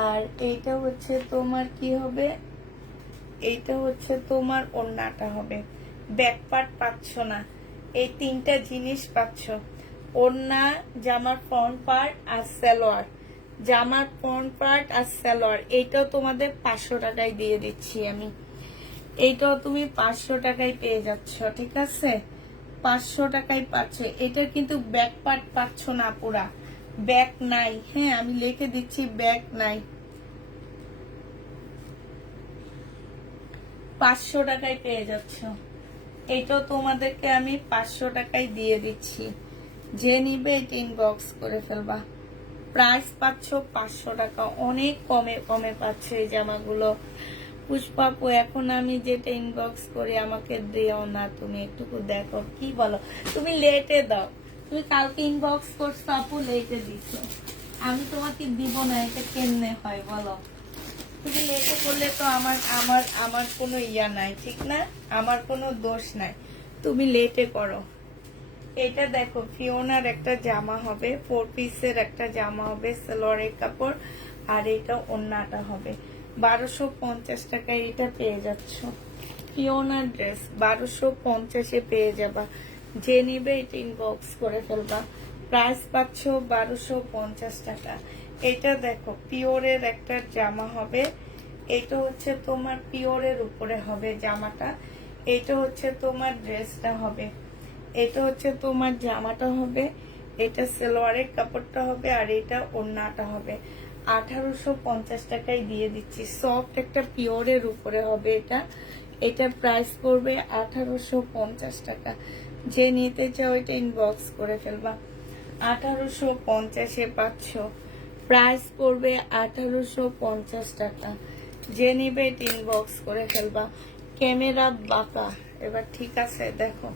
আর এইটা হচ্ছে তোমার কি হবে, এইটা হচ্ছে তোমার ওড়নাটা হবে। ব্যাক পার্ট পাচ্ছ না, এই তিনটা জিনিস পাচ্ছ। ওড়না, জামার ফ্রন্ট পার্ট আর সালোয়ার। জামার ফ্রন্ট পার্ট আর সালোয়ার এইটাও তোমাদের 500 টাকায় দিয়ে দিচ্ছি আমি। এইটাও তুমি 500 টাকায় পেয়ে যাচ্ছ, ঠিক আছে। 500 টাকায় পাচ্ছ। এটা কিন্তু ব্যাক পার্ট পাচ্ছ না, পুরা ব্যাক নাই। হ্যাঁ, আমি লিখে দিচ্ছি ব্যাক নাই। 500 টাকায় পেয়ে যাচ্ছ। এইটাও তোমাদেরকে আমি 500 টাকায় দিয়ে দিচ্ছি। যে নিবে এটা ইনবক্স করে ফেলবা। প্রাইস পাচ্ছ 500 টাকা, অনেক কমে কমে পাচ্ছ এই জামাগুলো। পুষ্পাপু, এখন আমি যেটা ইনবক্স করি আমাকে দিও না, তুমি একটুকু দেখো। কি বলো, তুমি লেটে দাও। তুমি কালকে ইনবক্স করছো আপু, লেটে দিছো, আমি তোমাকে দিব না। এটা কেমনে হয় বলো? তুমি লেটে করলে তো আমার আমার আমার কোনো ইয়া নাই, ঠিক না? আমার কোনো দোষ নাই, তুমি লেটে করো। এটা দেখো, ফিওনার একটা জামা হবে, 4 পিসের একটা জামা হবে, সালোয়ারের কাপড়। আর এটা ওড়নাটা হবে। 1250 টাকায় এটা পেয়ে যাচ্ছ। ফিওনার ড্রেস 1250-এ পেয়ে যাবা। যে নিবে এটা ইনবক্স করে ফেলবা। প্রাইস পাচ্ছ 1250 টাকা। এটা দেখো, পিওরের একটা জামা হবে। এটা হচ্ছে তোমার পিওরের উপরে হবে জামাটা। এটা হচ্ছে তোমার ড্রেসটা হবে। এটা হচ্ছে তোমার জামাটা হবে, এটা সালোয়ারের কাপড়টা হবে, আর এটা ওড়নাটা হবে। 1850 টাকায় দিয়ে দিচ্ছি। সফট একটা পিওরের উপরে হবে এটা। এটা প্রাইস পড়বে 1850 টাকা। যে নিতে চাও এটা ইনবক্স করে ফেলবা। 1850-এ পাচ্ছ। প্রাইস পড়বে 1850 টাকা। যে নিবে এটা ইনবক্স করে ফেলবা। ক্যামেরা বাঁকা, এবার ঠিক আছে। দেখো,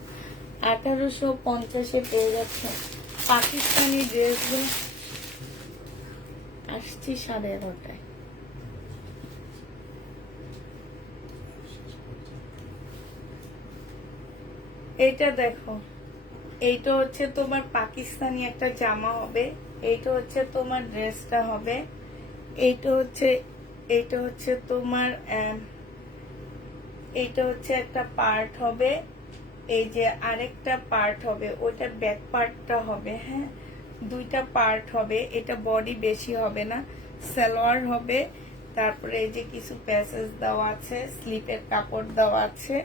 1850-এ পেয়ে যাচ্ছে পাকিস্তানি ড্রেসগুলো। আসছি 11:30-টায়। এটা দেখো, এইটা হচ্ছে তোমার পাকিস্তানি একটা জামা হবে, এইটা হচ্ছে তোমার ড্রেসটা হবে, এইটা হচ্ছে তোমার এইটা হচ্ছে একটা পার্ট হবে, এই যে আরেকটা পার্ট হবে, ওইটার ব্যাক পার্টটা হবে। হ্যাঁ, দুইটা পার্ট হবে। এটা বডি বেশি হবে না, সালোয়ার হবে। তারপরে এই যে কিছু প্যাসেজ দেওয়া আছে, স্লিপের কাপড় দেওয়া আছে।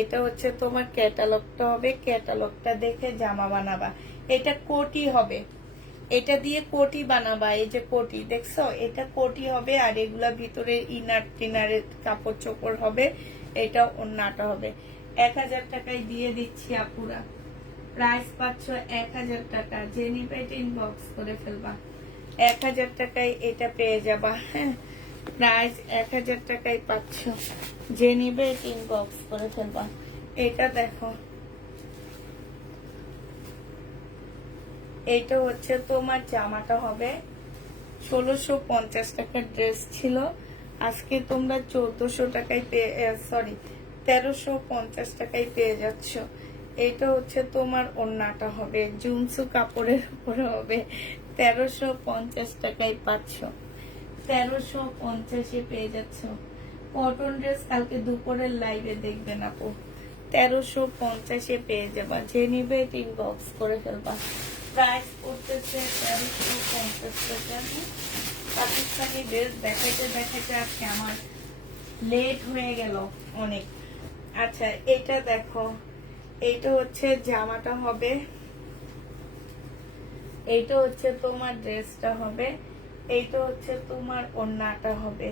এটা হচ্ছে তোমার ক্যাটালগটা হবে, ক্যাটালগটা দেখে জামা বানাবা। এটা কোটি হবে, এটা দিয়ে কোটি বানাবা। এই যে কোটি দেখছো, এটা কোটি হবে। আর এগুলা ভিতরে ইনার টিনারের কাপড় চোপড় হবে। এটা ওন্নাটা হবে। 1000 টাকায় দিয়ে দিচ্ছি আপুরা, প্রাইস পাচ্ছ 1000 টাকা। যে নিবে এটা ইনবক্স করে ফেলবা, 1000 টাকায় এটা পেয়ে যাবা। হ্যাঁ, প্রাইস 1000 টাকায় পাচ্ছ, যে নিবে এটা ইনবক্স করে ফেলবা। এটা দেখো, এইটা হচ্ছে তোমার জামাটা হবে। 1650 টাকার ড্রেস ছিল, আজকে তোমরা 1400 টাকায় পেয়ে, সরি 1350 টাকায় পেয়ে যাচ্ছ। এটা হচ্ছে তোমার ওড়নাটা হবে, জুমসু কাপড়ের উপরে হবে। 1350 টাকায় পাচ্ছ, 1350-এ পেয়ে যাচ্ছ। কটন ড্রেস কালকে দুপুরের লাইভে দেখবেন আপু, 1350-এ পেয়ে যাবা। যে নিবে এটা ইনবক্স করে ফেলবা। প্রাইস করতেছে 1350 টাকা। পাকিস্তানি ড্রেস দেখাইতে দেখাইতে আজকে আমার লেট হয়ে গেল অনেক। আচ্ছা, এটা দেখো, এইটা হচ্ছে জামাটা হবে, এইটা হচ্ছে তোমার ড্রেসটা হবে, এইটা হচ্ছে তোমার ওড়নাটা হবে।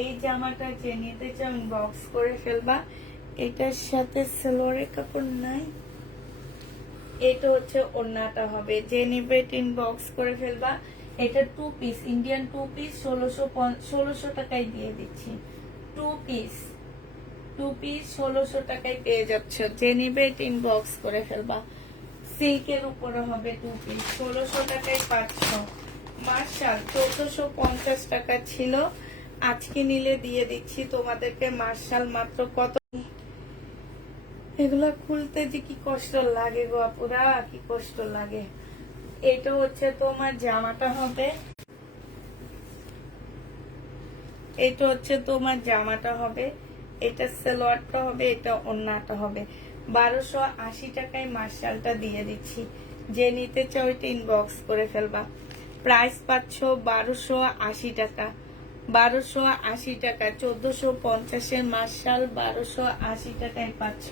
এই জামাটা যে নিতে চাও ইনবক্স করে ফেলবা। এটার সাথে সালোয়ারের কাপড় নাই। এটা হচ্ছে ওড়নাটা হবে, যে নিবে ইনবক্স করে ফেলবা। এটা 2 পিস, ইন্ডিয়ান 2 পিস 1600 টাকায় দিয়ে দিচ্ছি। 2 পিস 1600 টাকায় পেয়ে যাচ্ছ। যে নিবে ইনবক্স করে ফেলবা। সিল্কের উপরে হবে 2 পিস, 1600 টাকায় পাচ্ছ। মার্শাল 1450 টাকা ছিল, আজকে নিলে দিয়ে দিচ্ছি তোমাদেরকে মার্শাল মাত্র কত। এগুলা খুলতে যে কি কষ্ট লাগে গো আপুরা, কি কষ্ট লাগে। এটা হচ্ছে তোমার জামাটা হবে, এটা হচ্ছে তোমার জামাটা হবে, এটা সালোয়ারটা হবে, এটা ওড়নাটা হবে। 1280 টাকায় মার্শালটা দিয়ে দিচ্ছি। যে নিতে চাও এটা ইনবক্স করে ফেলবা। প্রাইস পাচ্ছ 1280 টাকা, 1280 টাকা। 1450-এর মার্শাল 1280 টাকায় পাচ্ছ।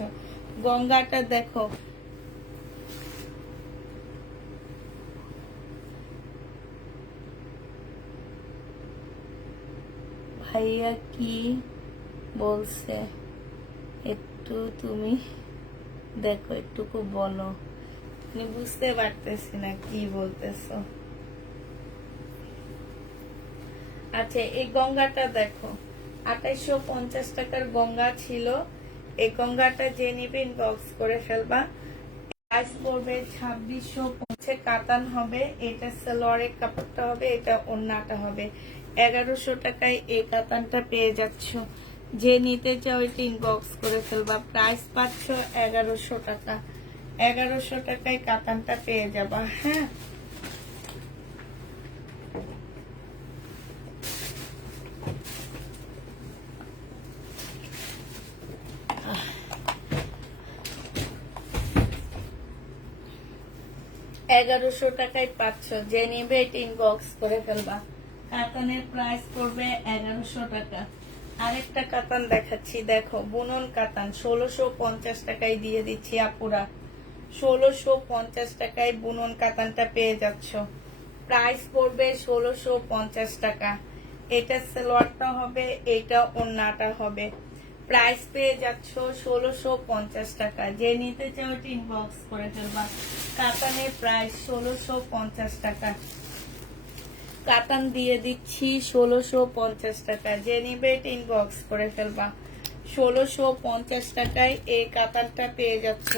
গঙ্গাটা দেখো, ভাইয়া কি বলছে একটু তুমি দেখো, একটুকু বলো, আমি বুঝতে পারতেছি না কি বলতেছো। আচ্ছা, এই গঙ্গাটা দেখো, 2850 টাকার গঙ্গা ছিল। এই গঙ্গাটা যে নিবে ইনবক্স করে ফেলবা। প্রাইস পড়বে 2650। কাতান হবে, এটা সালোয়ারের কাপড়টা হবে, এটা ওড়নাটা হবে। 1100 টাকায় এই কাতানটা পেয়ে যাচ্ছ। যে নিতে চাও এটা ইনবক্স করে ফেলবা। প্রাইস পাচ্ছ 1100 টাকা, 1100 টাকায় কাতানটা পেয়ে যাবা। হ্যাঁ, এগারোশো টাকায় পাচ্ছ। যে নিবে এটা ইনবক্স করে ফেলবা। কাতানের প্রাইস পড়বে 1100 টাকা। আরেকটা কাতান দেখাচ্ছি, দেখো বুনন কাতান 1650 টাকায় দিয়ে দিচ্ছি আপুরা। 1650 টাকায় বুনন কাতানটা পেয়ে যাচ্ছ। প্রাইস পড়বে 1650 টাকা। এটা সালোয়ারটা হবে, এটা ওড়নাটা হবে। প্রাইস পেয়ে যাচ্ছ 1650 টাকা। যে নিতে চাও এটা ইনবক্স করে ফেলবা। কাতানের প্রাইস 1650 টাকা। কাতান দিয়ে দিচ্ছি 1650 টাকা। যে নিবে এটা ইনবক্স করে ফেলবা। 1650 টাকায় এই কাতানটা পেয়ে যাচ্ছ।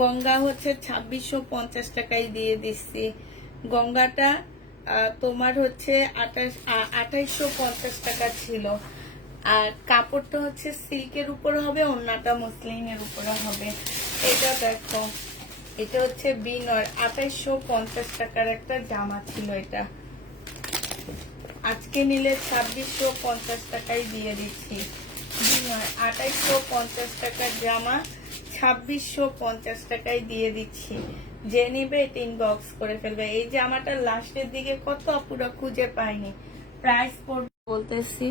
গঙ্গা হচ্ছে 2650 টাকায় দিয়ে দিচ্ছি। গঙ্গাটা তোমার হচ্ছে 2850 টাকা ছিল। আর কাপড়টা হচ্ছে সিল্কের উপরে হবে, ওড়নাটা মসলিনের উপরে হবে। এটা দেখো, এটা হচ্ছে বিনর 2850 টাকার একটা জামা ছিল। এটা আজকে নিলে 2650 টাকায় দিয়ে দিচ্ছি। বিনর 2850 টাকার জামা 2650 টাকায় দিয়ে দিচ্ছি। যে নিবে এটা ইনবক্স করে ফেলবে। এই জামাটা লাস্টের দিকে কত আপুরা খুঁজে পাইনি। প্রাইস পড়বে বলতেছি,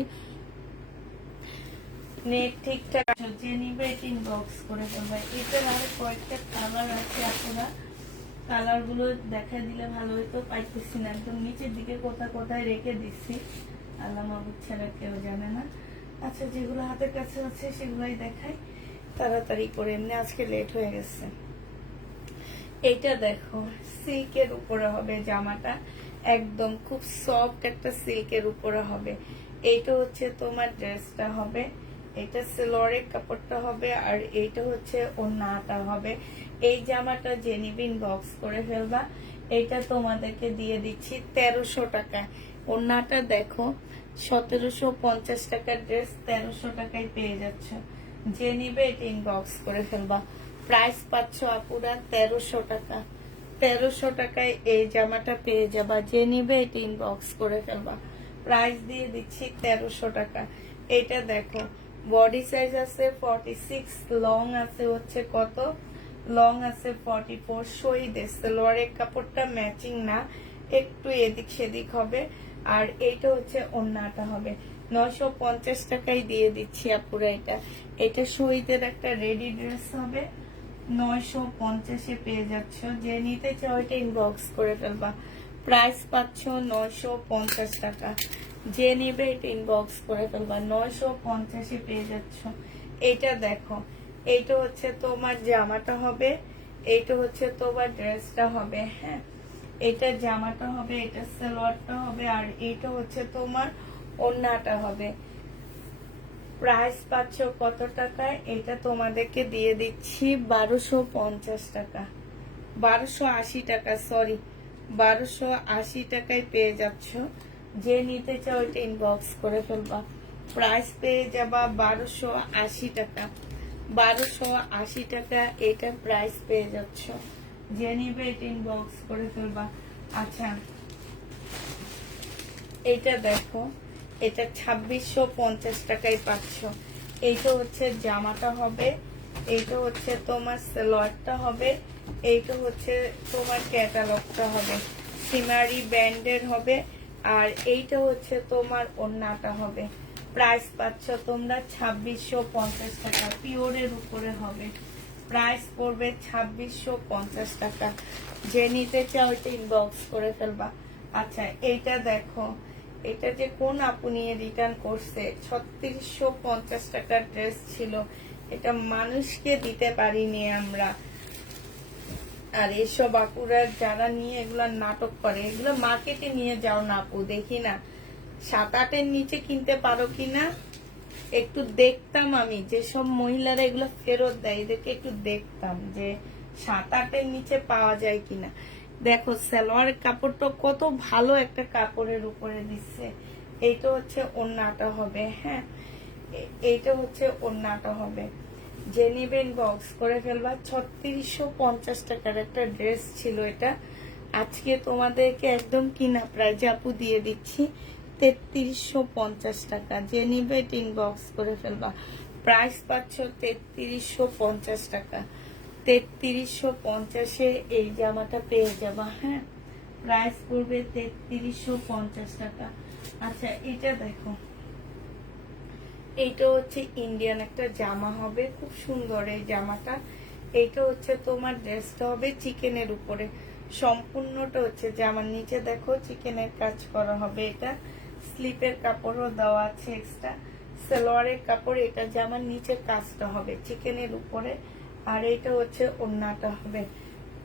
নেট ঠিকঠাক যে নিবে এটা ইনবক্স করে ফেলবে। এটার আরো কয়েকটা কালার আছে, আপনারা কালার গুলো দেখা দিলে ভালো হইতো, পাইতেছি না, একদম নিচের দিকে কোথায় কোথায় রেখে দিচ্ছি, আল্লাহ মাহবুব ছাড়া কেউ জানে না। আচ্ছা, যেগুলো হাতের কাছে আছে সেগুলাই দেখাই তাড়াতাড়ি করে, এমনি আজকে লেট হয়ে গেছে। এইটা দেখো, সিল্কের উপরে হবে জামাটা, একদম খুব সফট একটা সিল্কের উপরে হবে। এইটা হচ্ছে তোমার ড্রেসটা হবে, এটা সেলোয়ারের কাপড়টা হবে, আর এইটা হচ্ছে ওড়নাটা হবে। এই জামাটা জেনিবিন বক্স করে ফেলবা। এটা তোমাদেরকে দিয়ে দিচ্ছি 1300 টাকা। ওড়নাটা দেখো 1750 টাকার ড্রেস 1300 টাকায় পেয়ে যাচ্ছ। যে নিবে এটা ইনবক্স করে ফেলবা। প্রাইস পাচ্ছ আপুরা 1300 টাকা। 1300 টাকায় এই জামাটা পেয়ে যাবা। যে নিবে এটা ইনবক্স করে ফেলবা। প্রাইস দিয়ে দিচ্ছি 1300 টাকা। এটা দেখো, বডি সাইজ আছে 46, লং আছে হচ্ছে কত, লং আছে 44। শহীদে সালোয়ারের কাপড়টা ম্যাচিং না, একটু এদিক সেদিক হবে। আর এইটা হচ্ছে ওড়নাটা হবে। 950 টাকায় দিয়ে দিচ্ছি আপুরা। এটা শহীদের একটা রেডি ড্রেস হবে, 950-এ পেয়ে যাচ্ছ। যে নিতে চাও এটা ইনবক্স করে ফেলবা। প্রাইস পাচ্ছ 950 টাকা। যে নিবে এটা ইনবক্স করে ফেলবা। 950-এ পেয়ে যাচ্ছ। এইটা দেখো, এইটা হচ্ছে তোমার জামাটা হবে, এইটা হচ্ছে তোমার ড্রেসটা হবে। হ্যাঁ, এটা জামাটা হবে, এটা সালোয়ারটা হবে, আর এইটা হচ্ছে তোমার ওড়নাটা হবে। প্রাইস পাচ্ছ কত টাকায়? এটা তোমাদেরকে দিয়ে দিচ্ছি 1250 টাকা, 1280 টাকা, সরি 1280 টাকায় পেয়ে যাচ্ছ। যে নিতে চাও এটা ইনবক্স করে ফেলবা। প্রাইস পেয়ে যাবা 1280 টাকা, 1280 টাকা এটা প্রাইস পেয়ে যাচ্ছ। যে নিবে এটা ইনবক্স করে ফেলবা। আচ্ছা, এইটা দেখো, এটা 2650 টাকায় পাচ্ছ। এইটা হচ্ছে জামাটা হবে, এইটা হচ্ছে তোমার সালোয়ারটা হবে, এইটা হচ্ছে তোমার ক্যাটালগটা হবে, সিমারি ব্যান্ডের হবে, আর এইটা হচ্ছে তোমার ওড়নাটা হবে। প্রাইস পাচ্ছ তোমরা 2650 টাকা, পিওরের উপরে হবে। প্রাইস পড়বে 2650 টাকা। যে নিতে চাও এটা ইনবক্স করে ফেলবা। আচ্ছা, এইটা দেখো, এটা যে কোন আপু নিয়ে রিটার্ন করছে, 3650 টাকার ড্রেস ছিল, এটা মানুষকে দিতে পারিনি আমরা। আর এইসব আপুরা যারা নিয়ে এগুলা নাটক করে, এগুলো মার্কেটে নিয়ে যাও না আপু, দেখি না 7-8-এর নিচে কিনতে পারো কিনা একটু দেখতাম। আমি যেসব মহিলারা এগুলো ফেরত দেয় এদেরকে একটু দেখতাম যে 7-8-এর নিচে পাওয়া যায় কিনা। দেখো, সালোয়ার কাপড়টা কত ভালো একটা কাপড়ের উপরে দিচ্ছে। এইটা হচ্ছে ওড়নাটা হবে। হ্যাঁ, এইটা হচ্ছে ওড়নাটা হবে। যে নিবেন বক্স করে ফেলবা। 3650 টাকার একটা ড্রেস ছিল এটা, আজকে তোমাদেরকে একদম কিনা প্রাইজে আপু দিয়ে দিচ্ছি 3350 টাকা। যে নিবে ইনবক্স করে ফেলবা। প্রাইস পাচ্ছ 3350 টাকা। 3350-এ এই জামাটা পেয়ে যাবা। হ্যাঁ, প্রাইস পড়বে 3350 টাকা। আচ্ছা, এটা দেখো, এইটা হচ্ছে ইন্ডিয়ান একটা জামা হবে, খুব সুন্দর এই জামাটা। এইটা হচ্ছে তোমার ড্রেসটা হবে চিকেনের উপরে, সম্পূর্ণটা হচ্ছে জামার নিচে দেখো চিকেনের কাজ করা হবে। এটা স্লিপের কাপড়ও দেওয়া আছে এক্সট্রা, সালোয়ারের কাপড়। এটা জামার নিচের কাজটা হবে চিকেনের উপরে, আর এইটা হচ্ছে ওড়নাটা হবে।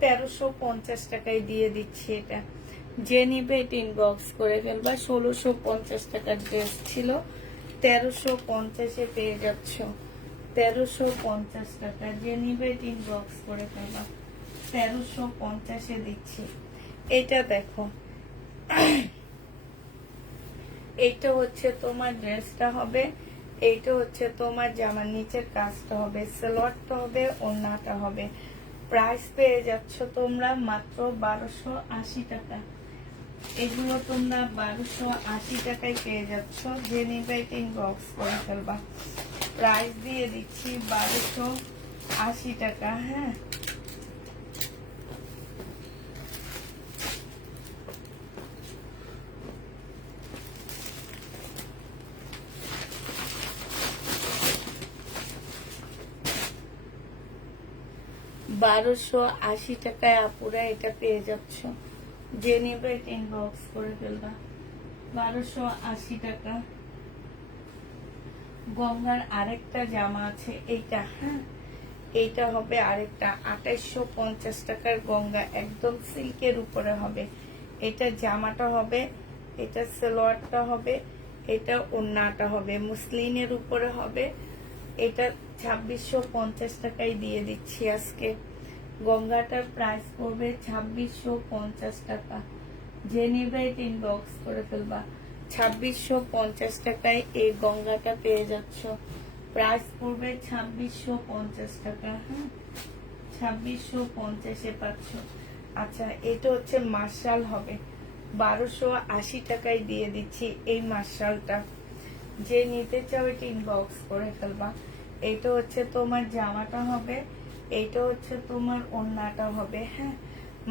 1350 টাকায় দিয়ে দিচ্ছি এটা। যে নিবে এটা ইনবক্স করে ফেলবা। 1650 টাকার ড্রেস ছিল, 1350-এ পেয়ে যাচ্ছ। 1350 টাকা। যে নিবে ইনবক্স করে ফেলবা। 1350-এ দিচ্ছি। এটা দেখো, এইটা হচ্ছে তোমার ড্রেসটা হবে, এইটা হচ্ছে তোমার জামার নিচের কাজটা হবে, সালোয়ারটা হবে, ওড়নাটা হবে। প্রাইস পেয়ে যাচ্ছ তোমরা মাত্র 1280 টাকা। এগুলো তোমরা 1280 টাকায় পেয়ে যাচ্ছ। যে নিবে ইনবক্স করে ফেলবা। প্রাইস দিয়ে দিচ্ছি 1280 টাকা। হ্যাঁ, $1280 টাকায় আপুরা এটা পেয়ে যাচ্ছ। যে নিবে ইনবক্স করে ফেলবা। 1280 টাকা। গঙ্গার আরেকটা জামা আছে এইটা। হ্যাঁ, এইটা হবে আরেকটা 2850 টাকার গঙ্গা, একদম সিল্কের উপরে হবে। এটা জামাটা হবে, এটা সালোয়ারটা হবে, এটা ওড়নাটা হবে, মুসলিনের উপরে হবে। এটা 2650 টাকায় দিয়ে দিচ্ছি আজকে। গঙ্গাটার প্রাইস পড়বে 2650 টাকা। যে নিবে ইনবক্স করে ফেলবা। 2650 টাকায় এই গঙ্গাটা পেয়ে যাচ্ছ। প্রাইস পড়বে 2650 টাকা। হ্যাঁ, 2650-এ পাচ্ছ। আচ্ছা, এটা হচ্ছে মার্শাল হবে, 1280 টাকায় দিয়ে দিচ্ছি এই মার্শালটা। যে নিতে চাও এটা ইনবক্স করে ফেলবা। এইটা হচ্ছে তোমার জামাটা হবে, এইটা হচ্ছে তোমার ওড়নাটা হবে। হ্যাঁ,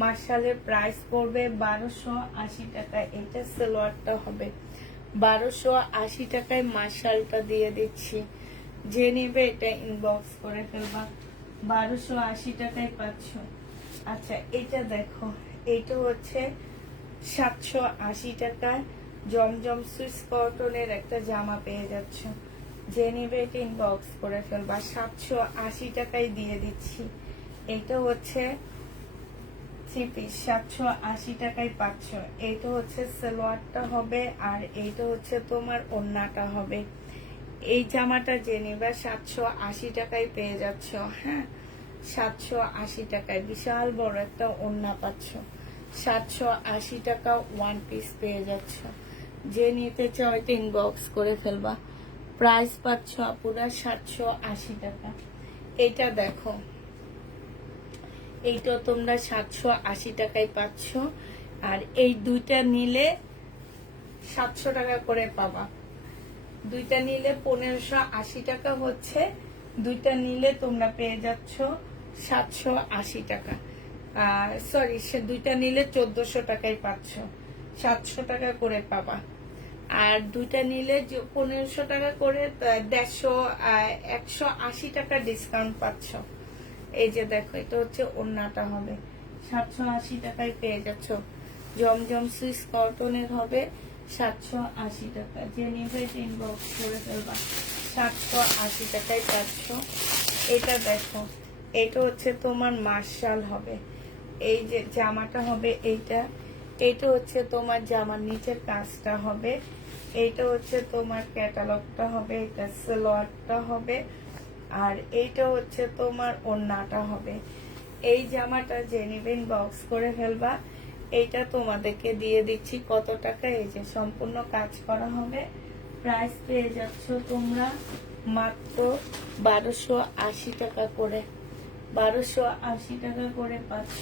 মার্শালের প্রাইস পড়বে 1280 টাকা। এটা সালোয়ারটা হবে। 1280 টাকায় মার্শালটা দিয়ে দিচ্ছি। যে নিবে এটা ইনবক্স করে ফেলবা। 1280 টাকায় পাচ্ছ। আচ্ছা, এটা দেখো, এইটা হচ্ছে 780 টাকায় জমজম সুইস কটনের একটা জামা পেয়ে যাচ্ছ। যে নিবে এটা ইনবক্স করে ফেলবা। 780 টাকায় দিয়ে দিচ্ছি। এটা হচ্ছে 3 পিস, 780 টাকায় পাচ্ছ। এইটা হচ্ছে সালোয়ারটা হবে, আর এইটা হচ্ছে তোমার ওড়নাটা হবে। এই জামাটা যে নিবা 780 টাকায় পেয়ে যাচ্ছ। হ্যাঁ, 780 টাকায় বিশাল বড় একটা ওড়না পাচ্ছ। 780 টাকা ওয়ান পিস পেয়ে যাচ্ছ। যে নিতে চাও এটা ইনবক্স করে ফেলবা। প্রাইস পাচ্ছ আপুরা 780 টাকা। এটা দেখো, এইটা তোমরা 780 টাকায় পাচ্ছ। আর এই দুইটা নিলে 700 টাকা করে পাবা। দুইটা নিলে 1580 টাকা হচ্ছে। দুইটা নিলে তোমরা পেয়ে যাচ্ছ 780 টাকা। সরি, সে দুইটা নিলে 1400 টাকায় পাচ্ছ। 700 টাকা করে পাবা। আর দুইটা নিলে 1500 টাকা করে 180 টাকা ডিসকাউন্ট পাচ্ছ। এই যে দেখো, এটা হচ্ছে ওড়নাটা হবে, 780 টাকায় পেয়ে যাচ্ছ। জমজম সুইস কটনের হবে, 780 টাকা। যে নিবে ইনবক্স করে ফেলবা। 780 টাকায় পাচ্ছ। এটা দেখো, এটা হচ্ছে তোমার মার্শাল হবে। এই যে জামাটা হবে এইটা। এইটা হচ্ছে তোমার জামার নিচের কাজটা হবে। এইটা হচ্ছে তোমার ক্যাটালগটা হবে, এটা সালোয়ারটা হবে, আর এইটা হচ্ছে তোমার ওড়নাটা হবে। এই জামাটা যে নিবেন বক্স করে ফেলবা। এইটা তোমাদেরকে দিয়ে দিচ্ছি কত টাকা, এই যে সম্পূর্ণ কাজ করা হবে। প্রাইস পেয়ে যাচ্ছ তোমরা মাত্র 1280 টাকা করে। 1280 টাকা করে পাচ্ছ।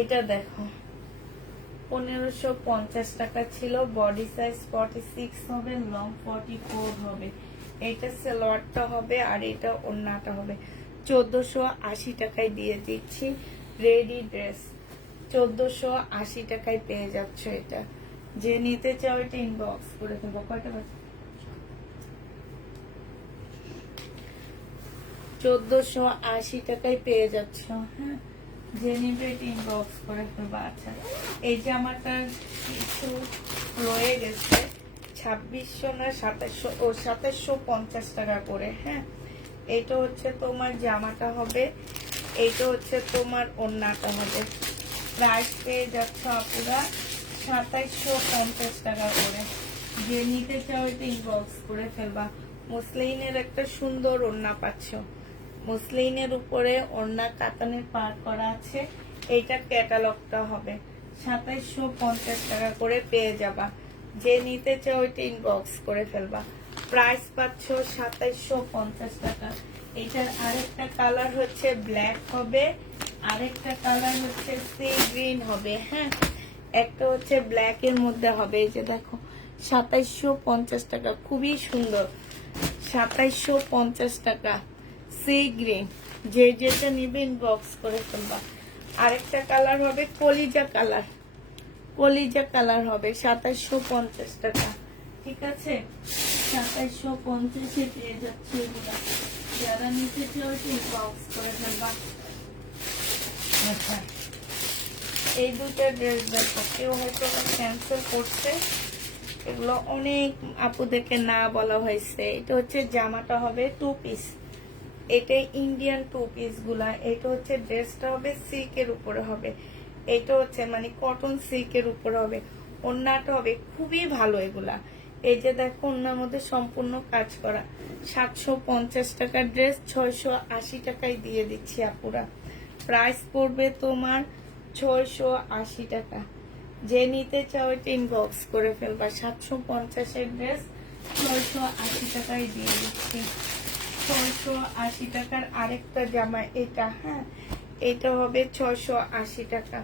এটা দেখো, 1550 টাকা ছিল। বডি সাইজ 46 হবে, লং 44 হবে। এটা সালোয়ারটা হবে, আর এটা ওড়নাটা হবে। 1480 টাকায় দিয়ে দিচ্ছি রেডি ড্রেস। 1480 টাকায় পেয়ে যাচ্ছ এটা। যে নিতে চাও এটা ইনবক্স করে দেবো। কয়টা বাজে? 1480 টাকায় পেয়ে যাচ্ছ। হ্যাঁ, যে নিবে এটা ইনবক্স করে ফেলবো। আচ্ছা, এই জামাটার কিছু রয়ে গেছে, 2600 না 2750 টাকা করে। হ্যাঁ, এইটা হচ্ছে তোমার জামাটা হবে, এইটা হচ্ছে তোমার ওড়নাটা হবে। প্রাইস পেয়ে যাচ্ছ আপুরা 2750 টাকা করে। যে নিতে চাও এটা ইনবক্স করে ফেলবা। মুসলিনের একটা সুন্দর ওড়না পাচ্ছ। মুসলিনের উপরে ওড়না কাতানের পার করা আছে। এইটা ক্যাটালগটা হবে, 2750 টাকা করে পেয়ে যাবা। যে নিতে চাও এটা ইনবক্স করে ফেলবা। প্রাইস পাচ্ছ 2750 টাকা। এটার আরেকটা কালার হচ্ছে ব্ল্যাক হবে, আরেকটা কালার হচ্ছে সি গ্রিন হবে। হ্যাঁ, একটা হচ্ছে ব্ল্যাক এর মধ্যে হবে। এই যে দেখো 2750 টাকা, খুবই সুন্দর। 2750 টাকা সি গ্রিন। যে যেটা নিবে ইনবক্স করে ফেলবা। আরেকটা কালার হবে কলিজা কালার, কলিজা কালার হবে 2750 টাকা। ঠিক আছে, 2750 পেয়ে যাচ্ছে এগুলা। যারা নিতে চাও ইনবক্স করে ফেলবা। আচ্ছা, এই দুটো ড্রেস দেখো, কেউ হয়তো ক্যান্সেল করছে, এগুলো অনেক আপুদেরকে না বলা হয়েছে। এটা হচ্ছে জামাটা হবে 2 পিস, এটা ইন্ডিয়ান 2 পিস গুলা। এটা হচ্ছে ড্রেসটা হবে সিল্কের উপরে হবে, এটা হচ্ছে মানে কটন সিল্কের উপরে হবে। ওড়নাটা হবে খুবই ভালো এগুলা। এই যে দেখো ওড়নার মধ্যে সম্পূর্ণ কাজ করা। 750 টাকার ড্রেস 680 টাকায় দিয়ে দিচ্ছি আপুরা। প্রাইস পড়বে তোমার 680 টাকা। যে নিতে চাও এটা ইনবক্স করে ফেলবা। 750 এর ড্রেস 680 টাকায় দিয়ে দিচ্ছি। 680 টাকার আরেকটা জামা এটা। হ্যাঁ, এটা হবে 680 টাকা।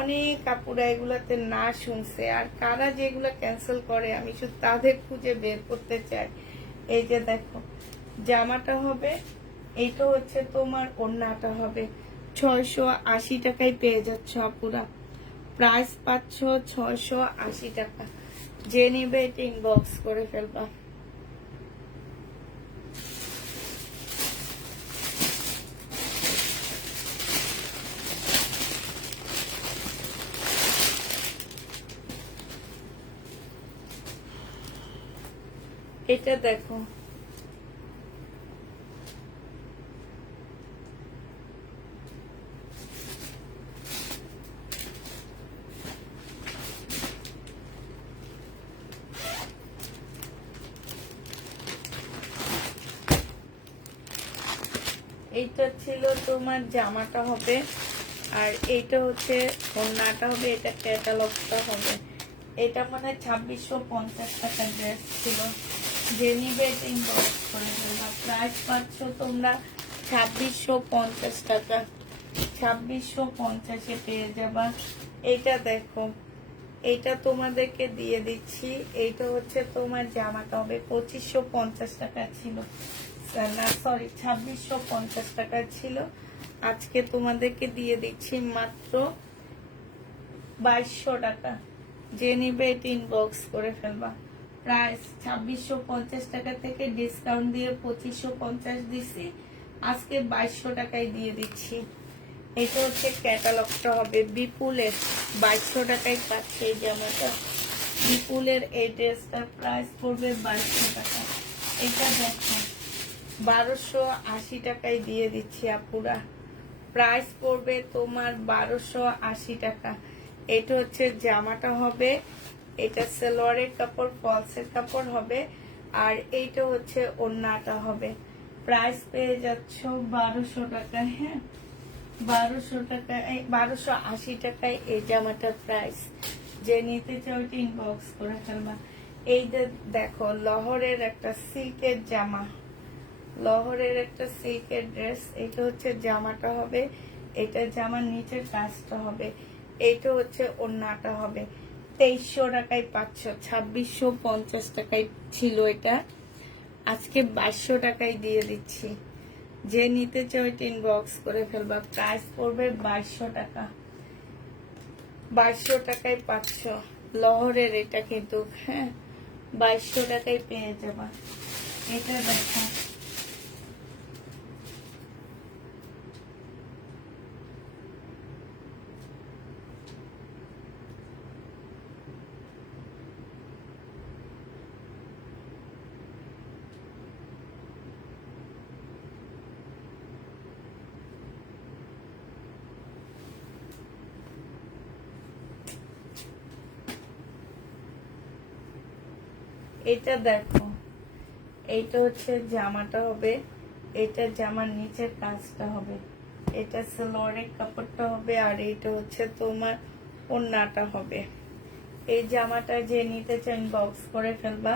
অনেক কাপড়া এগুলাতে না শুনছে, আর কারা যেগুলা ক্যান্সেল করে আমি শুধু তাদের খুঁজে বের করতে চাই। এই যে দেখো জামাটা হবে, এইটা হচ্ছে তোমার ওড়নাটা হবে। 680 টাকায় পেয়ে যাচ্ছ আপুরা। প্রাইস পাচ্ছ 680 টাকা। যে নিবে এটা ইনবক্স করে ফেলবা। এটা দেখো, এইটা ছিল তোমার জামাটা হবে, আর এইটা হচ্ছে ওড়নাটা হবে, এটা ক্যাটালগটা হবে। এটা মানে 2650 টাকার ড্রেস ছিল। যে নিবে এটা ইনবক্স করে ফেলবা। প্রাইস পাচ্ছ তোমরা 2650 টাকা। 2650-এ পেয়ে যাবা। এটা দেখো, এইটা তোমাদেরকে দিয়ে দিচ্ছি। এইটা হচ্ছে তোমার জামাটা হবে 2550 টাকা ছিল, না সরি 2650 টাকা ছিল। আজকে তোমাদেরকে দিয়ে দিচ্ছি মাত্র 2200 টাকা। যে নিবে এটা ইনবক্স করে ফেলবা। প্রাইস 2650 টাকা থেকে ডিসকাউন্ট দিয়ে 2550 দিছি, আজকে 2200 টাকায় দিয়ে দিচ্ছি। এটা হচ্ছে ক্যাটালগটা হবে বিপুলের। 2200 টাকায় পাচ্ছে এই জামাটা। বিপুলের এই ড্রেসটার প্রাইস পড়বে 2200 টাকা। এটা দেখো 1280 টাকায় দিয়ে দিচ্ছি আপুরা। প্রাইস পড়বে তোমার 1280 টাকা। এটা হচ্ছে জামাটা হবে, এটা সালোয়ারের কাপড় ফলসের কাপড় হবে, আর এইটা হচ্ছে ওড়নাটা হবে। প্রাইস পেয়ে যাচ্ছ 1200 টাকা। হ্যাঁ, 1200 টাকা, 1280 টাকায় এই জামাটার প্রাইস। যে নিতে চাও এটা ইনবক্স করে ফেলবা। এই দেখো লহরের একটা সিল্কের জামা, লহরের একটা সিল্কের ড্রেস। এটা হচ্ছে জামাটা হবে, এটা জামার নিচের কাজটা হবে, এইটা হচ্ছে ওড়নাটা হবে। 2300 টাকায় পাচ্ছ। 2650 টাকায় ছিল এটা, আজকে 2200 টাকায় দিয়ে দিচ্ছি। যে নিতে চাও এটা ইনবক্স করে ফেলবা। প্রাইস পড়বে 2200 টাকা। 2200 টাকায় পাচ্ছ লহরের এটা কিন্তু। হ্যাঁ, 2200 টাকায় পেয়ে যাবা। এটা দেখো, এটা দেখো, এইটা হচ্ছে জামাটা হবে, এটা জামার নিচের কাজটা হবে, এটা সালোয়ারের কাপড়টা হবে, আর এইটা হচ্ছে তোমার ওড়নাটা হবে। এই জামাটা যে নিতে চান বক্স করে ফেলবা।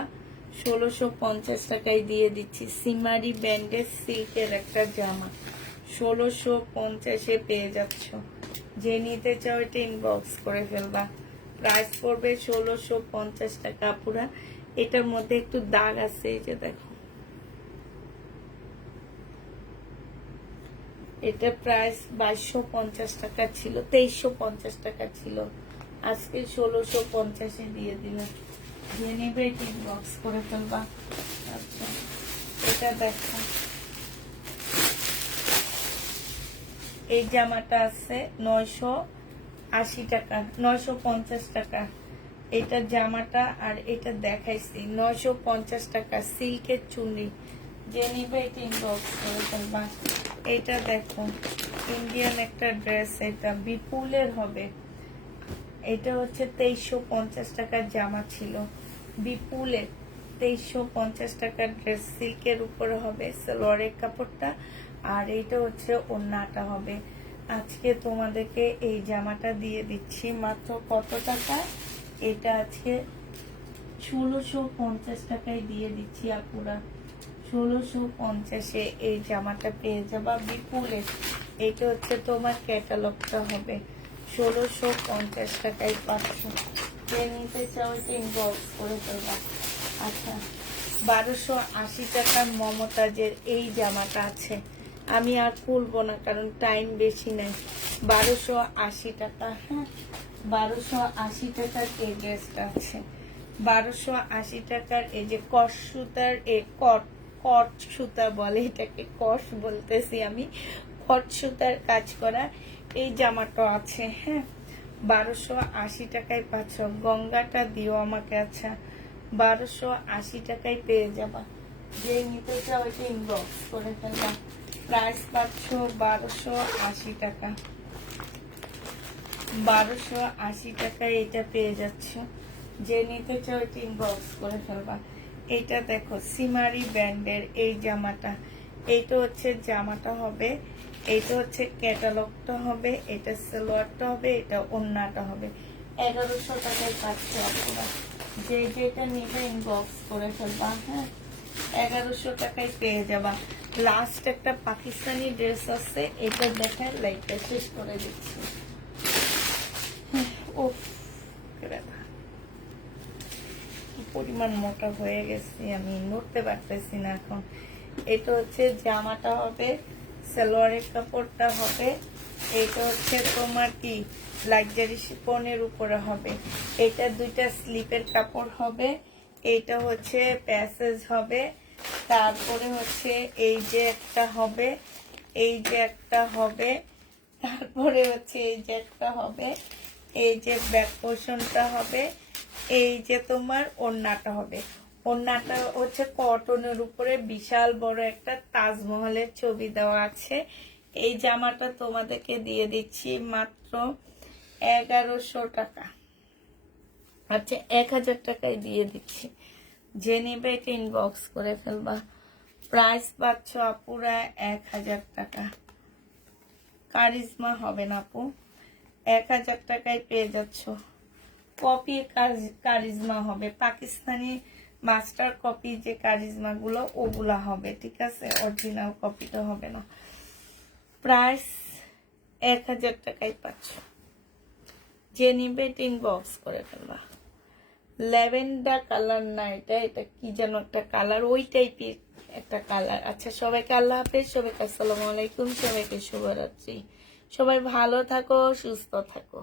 1650 টাকায় দিয়ে দিচ্ছি। সিমারি ব্যান্ডের সিল্কের একটা জামা 1650-এ পেয়ে যাচ্ছ। যে নিতে চাও এটা ইনবক্স করে ফেলবা। প্রাইস পড়বে 1650 টাকা পুরা। এটার মধ্যে একটু দাগ আছে, এই যে দেখো। এটা প্রাইস 2250 টাকা ছিল, 2350 টাকা ছিল, আজকে 1650-এ দিয়ে দিলাম। যে নেবে এটা ইনবক্স করে ফেলবা। আচ্ছা, এটা দেখো, এই জামাটা আছে 980 টাকা, 950 টাকা। এটা জামাটা আর এটা দেখাইছি 950 টাকা, সিল্কের চুন্নি। যে নিবে এটা ইনবক্স করে ফেলবা। এটা দেখো, ইন্ডিয়ান একটা ড্রেস, এটা বিপুলের হবে। এটা হচ্ছে 2350 টাকার জামা ছিল, বিপুলের 2350 টাকার ড্রেস, সিল্কের উপরে হবে সালোয়ারের কাপড়টা, আর এইটা হচ্ছে ওড়নাটা হবে। আজকে তোমাদেরকে এই জামাটা দিয়ে দিচ্ছি মাত্র কত টাকা? এটা আজকে 1650 টাকায় দিয়ে দিচ্ছি আপুরা। 1650-এ এই জামাটা পেয়ে যাবা বিপুলের। এটা হচ্ছে তোমার ক্যাটালগটা হবে, 1650 টাকায় পাচ্ছ। যে নিতে চাও এটা ইনবক্স করে ফেলবা। আচ্ছা, 1280 টাকার মমতাজের এই জামাটা আছে, আমি আর খুলবো না কারণ টাইম বেশি নেই। 1280 টাকা, হ্যাঁ 1280 টাকার এই ড্রেসটা আছে। 1280 টাকার এই যে কস সুতার, কট সুতা বলে এটাকে, কস বলতেছি আমি, কট সুতার কাজ করা এই জামাটা আছে, হ্যাঁ 1280 টাকায় পাচ্ছ। গঙ্গাটা দিও আমাকে। আচ্ছা, 1280 টাকায় পেয়ে যাবা। যে নিতে চাও এটা ইনবক্স করে ফেলবা। প্রাইস পাচ্ছ 1280 টাকা। 1280 টাকায় এটা পেয়ে যাচ্ছ। যে নিতে চাও এটা ইনবক্স করে ফেলবা। এইটা দেখো, সিমারি ব্র্যান্ডের এই জামাটা, এইটা হচ্ছে জামাটা হবে, এইটা হচ্ছে ক্যাটালগটা হবে, এটা সালোয়ারটা হবে, এটা ওড়নাটা হবে। 1100 টাকায় পাচ্ছ আপনারা। যে যেটা নিবে ইনবক্স করে ফেলবা, হ্যাঁ 1100 টাকায় পেয়ে যাবা। লাস্ট একটা পাকিস্তানি ড্রেস আছে, এটা দেখায় লাইটটা শেষ করে দিচ্ছি। ও পরিমাণ মোটা হয়ে গেছি, আমি নড়তে পারতেছি না এখন। এটা হচ্ছে জামাটা হবে, সালোয়ারের কাপড়টা হবে, এটা হচ্ছে তোমার কি লাক্সারি শিফনের উপরে হবে। এটা দুইটা স্লিপের কাপড় হবে, এইটা হচ্ছে প্যাসেজ হবে, তারপরে হচ্ছে এই যে একটা হবে, এই যে একটা হবে, তারপরে হচ্ছে এই যে একটা হবে, এই যে ব্যাক পোর্শনটা হবে, এই যে তোমার ওড়নাটা হবে। ওড়নাটা হচ্ছে কটনের উপরে বিশাল বড় একটা তাজমহলের ছবি দেওয়া আছে। এই জামাটা তোমাদেরকে দিয়ে দিচ্ছি মাত্র 1100 টাকা। আচ্ছা, 1000 টাকায় দিয়ে দিচ্ছি। যে নেবে এটা ইনবক্স করে ফেলবা। প্রাইস পাচ্ছ আপুরা 1000 টাকা। কারিজমা হবে না আপু, 1000 টাকায় পেয়ে যাচ্ছ। কপি কারিজমা হবে, পাকিস্তানি মাস্টার কপি যে কারিজমা গুলো ওগুলা হবে, ঠিক আছে, অরিজিনাল কপিটা হবে না। প্রাইস 1000 টাকায় পাচ্ছ। যে নিবে ইনবক্স করে ফেলবা। ল্যাভেন্ডার কালার না, এটা এটা কি যেন একটা কালার, ওই টাইপের একটা কালার। আচ্ছা, সবাইকে আল্লাহ হাফেজ, সবাইকে আসসালামু আলাইকুম, সবাইকে শুভরাত্রি। সবাই ভালো থাকো, সুস্থ থাকো।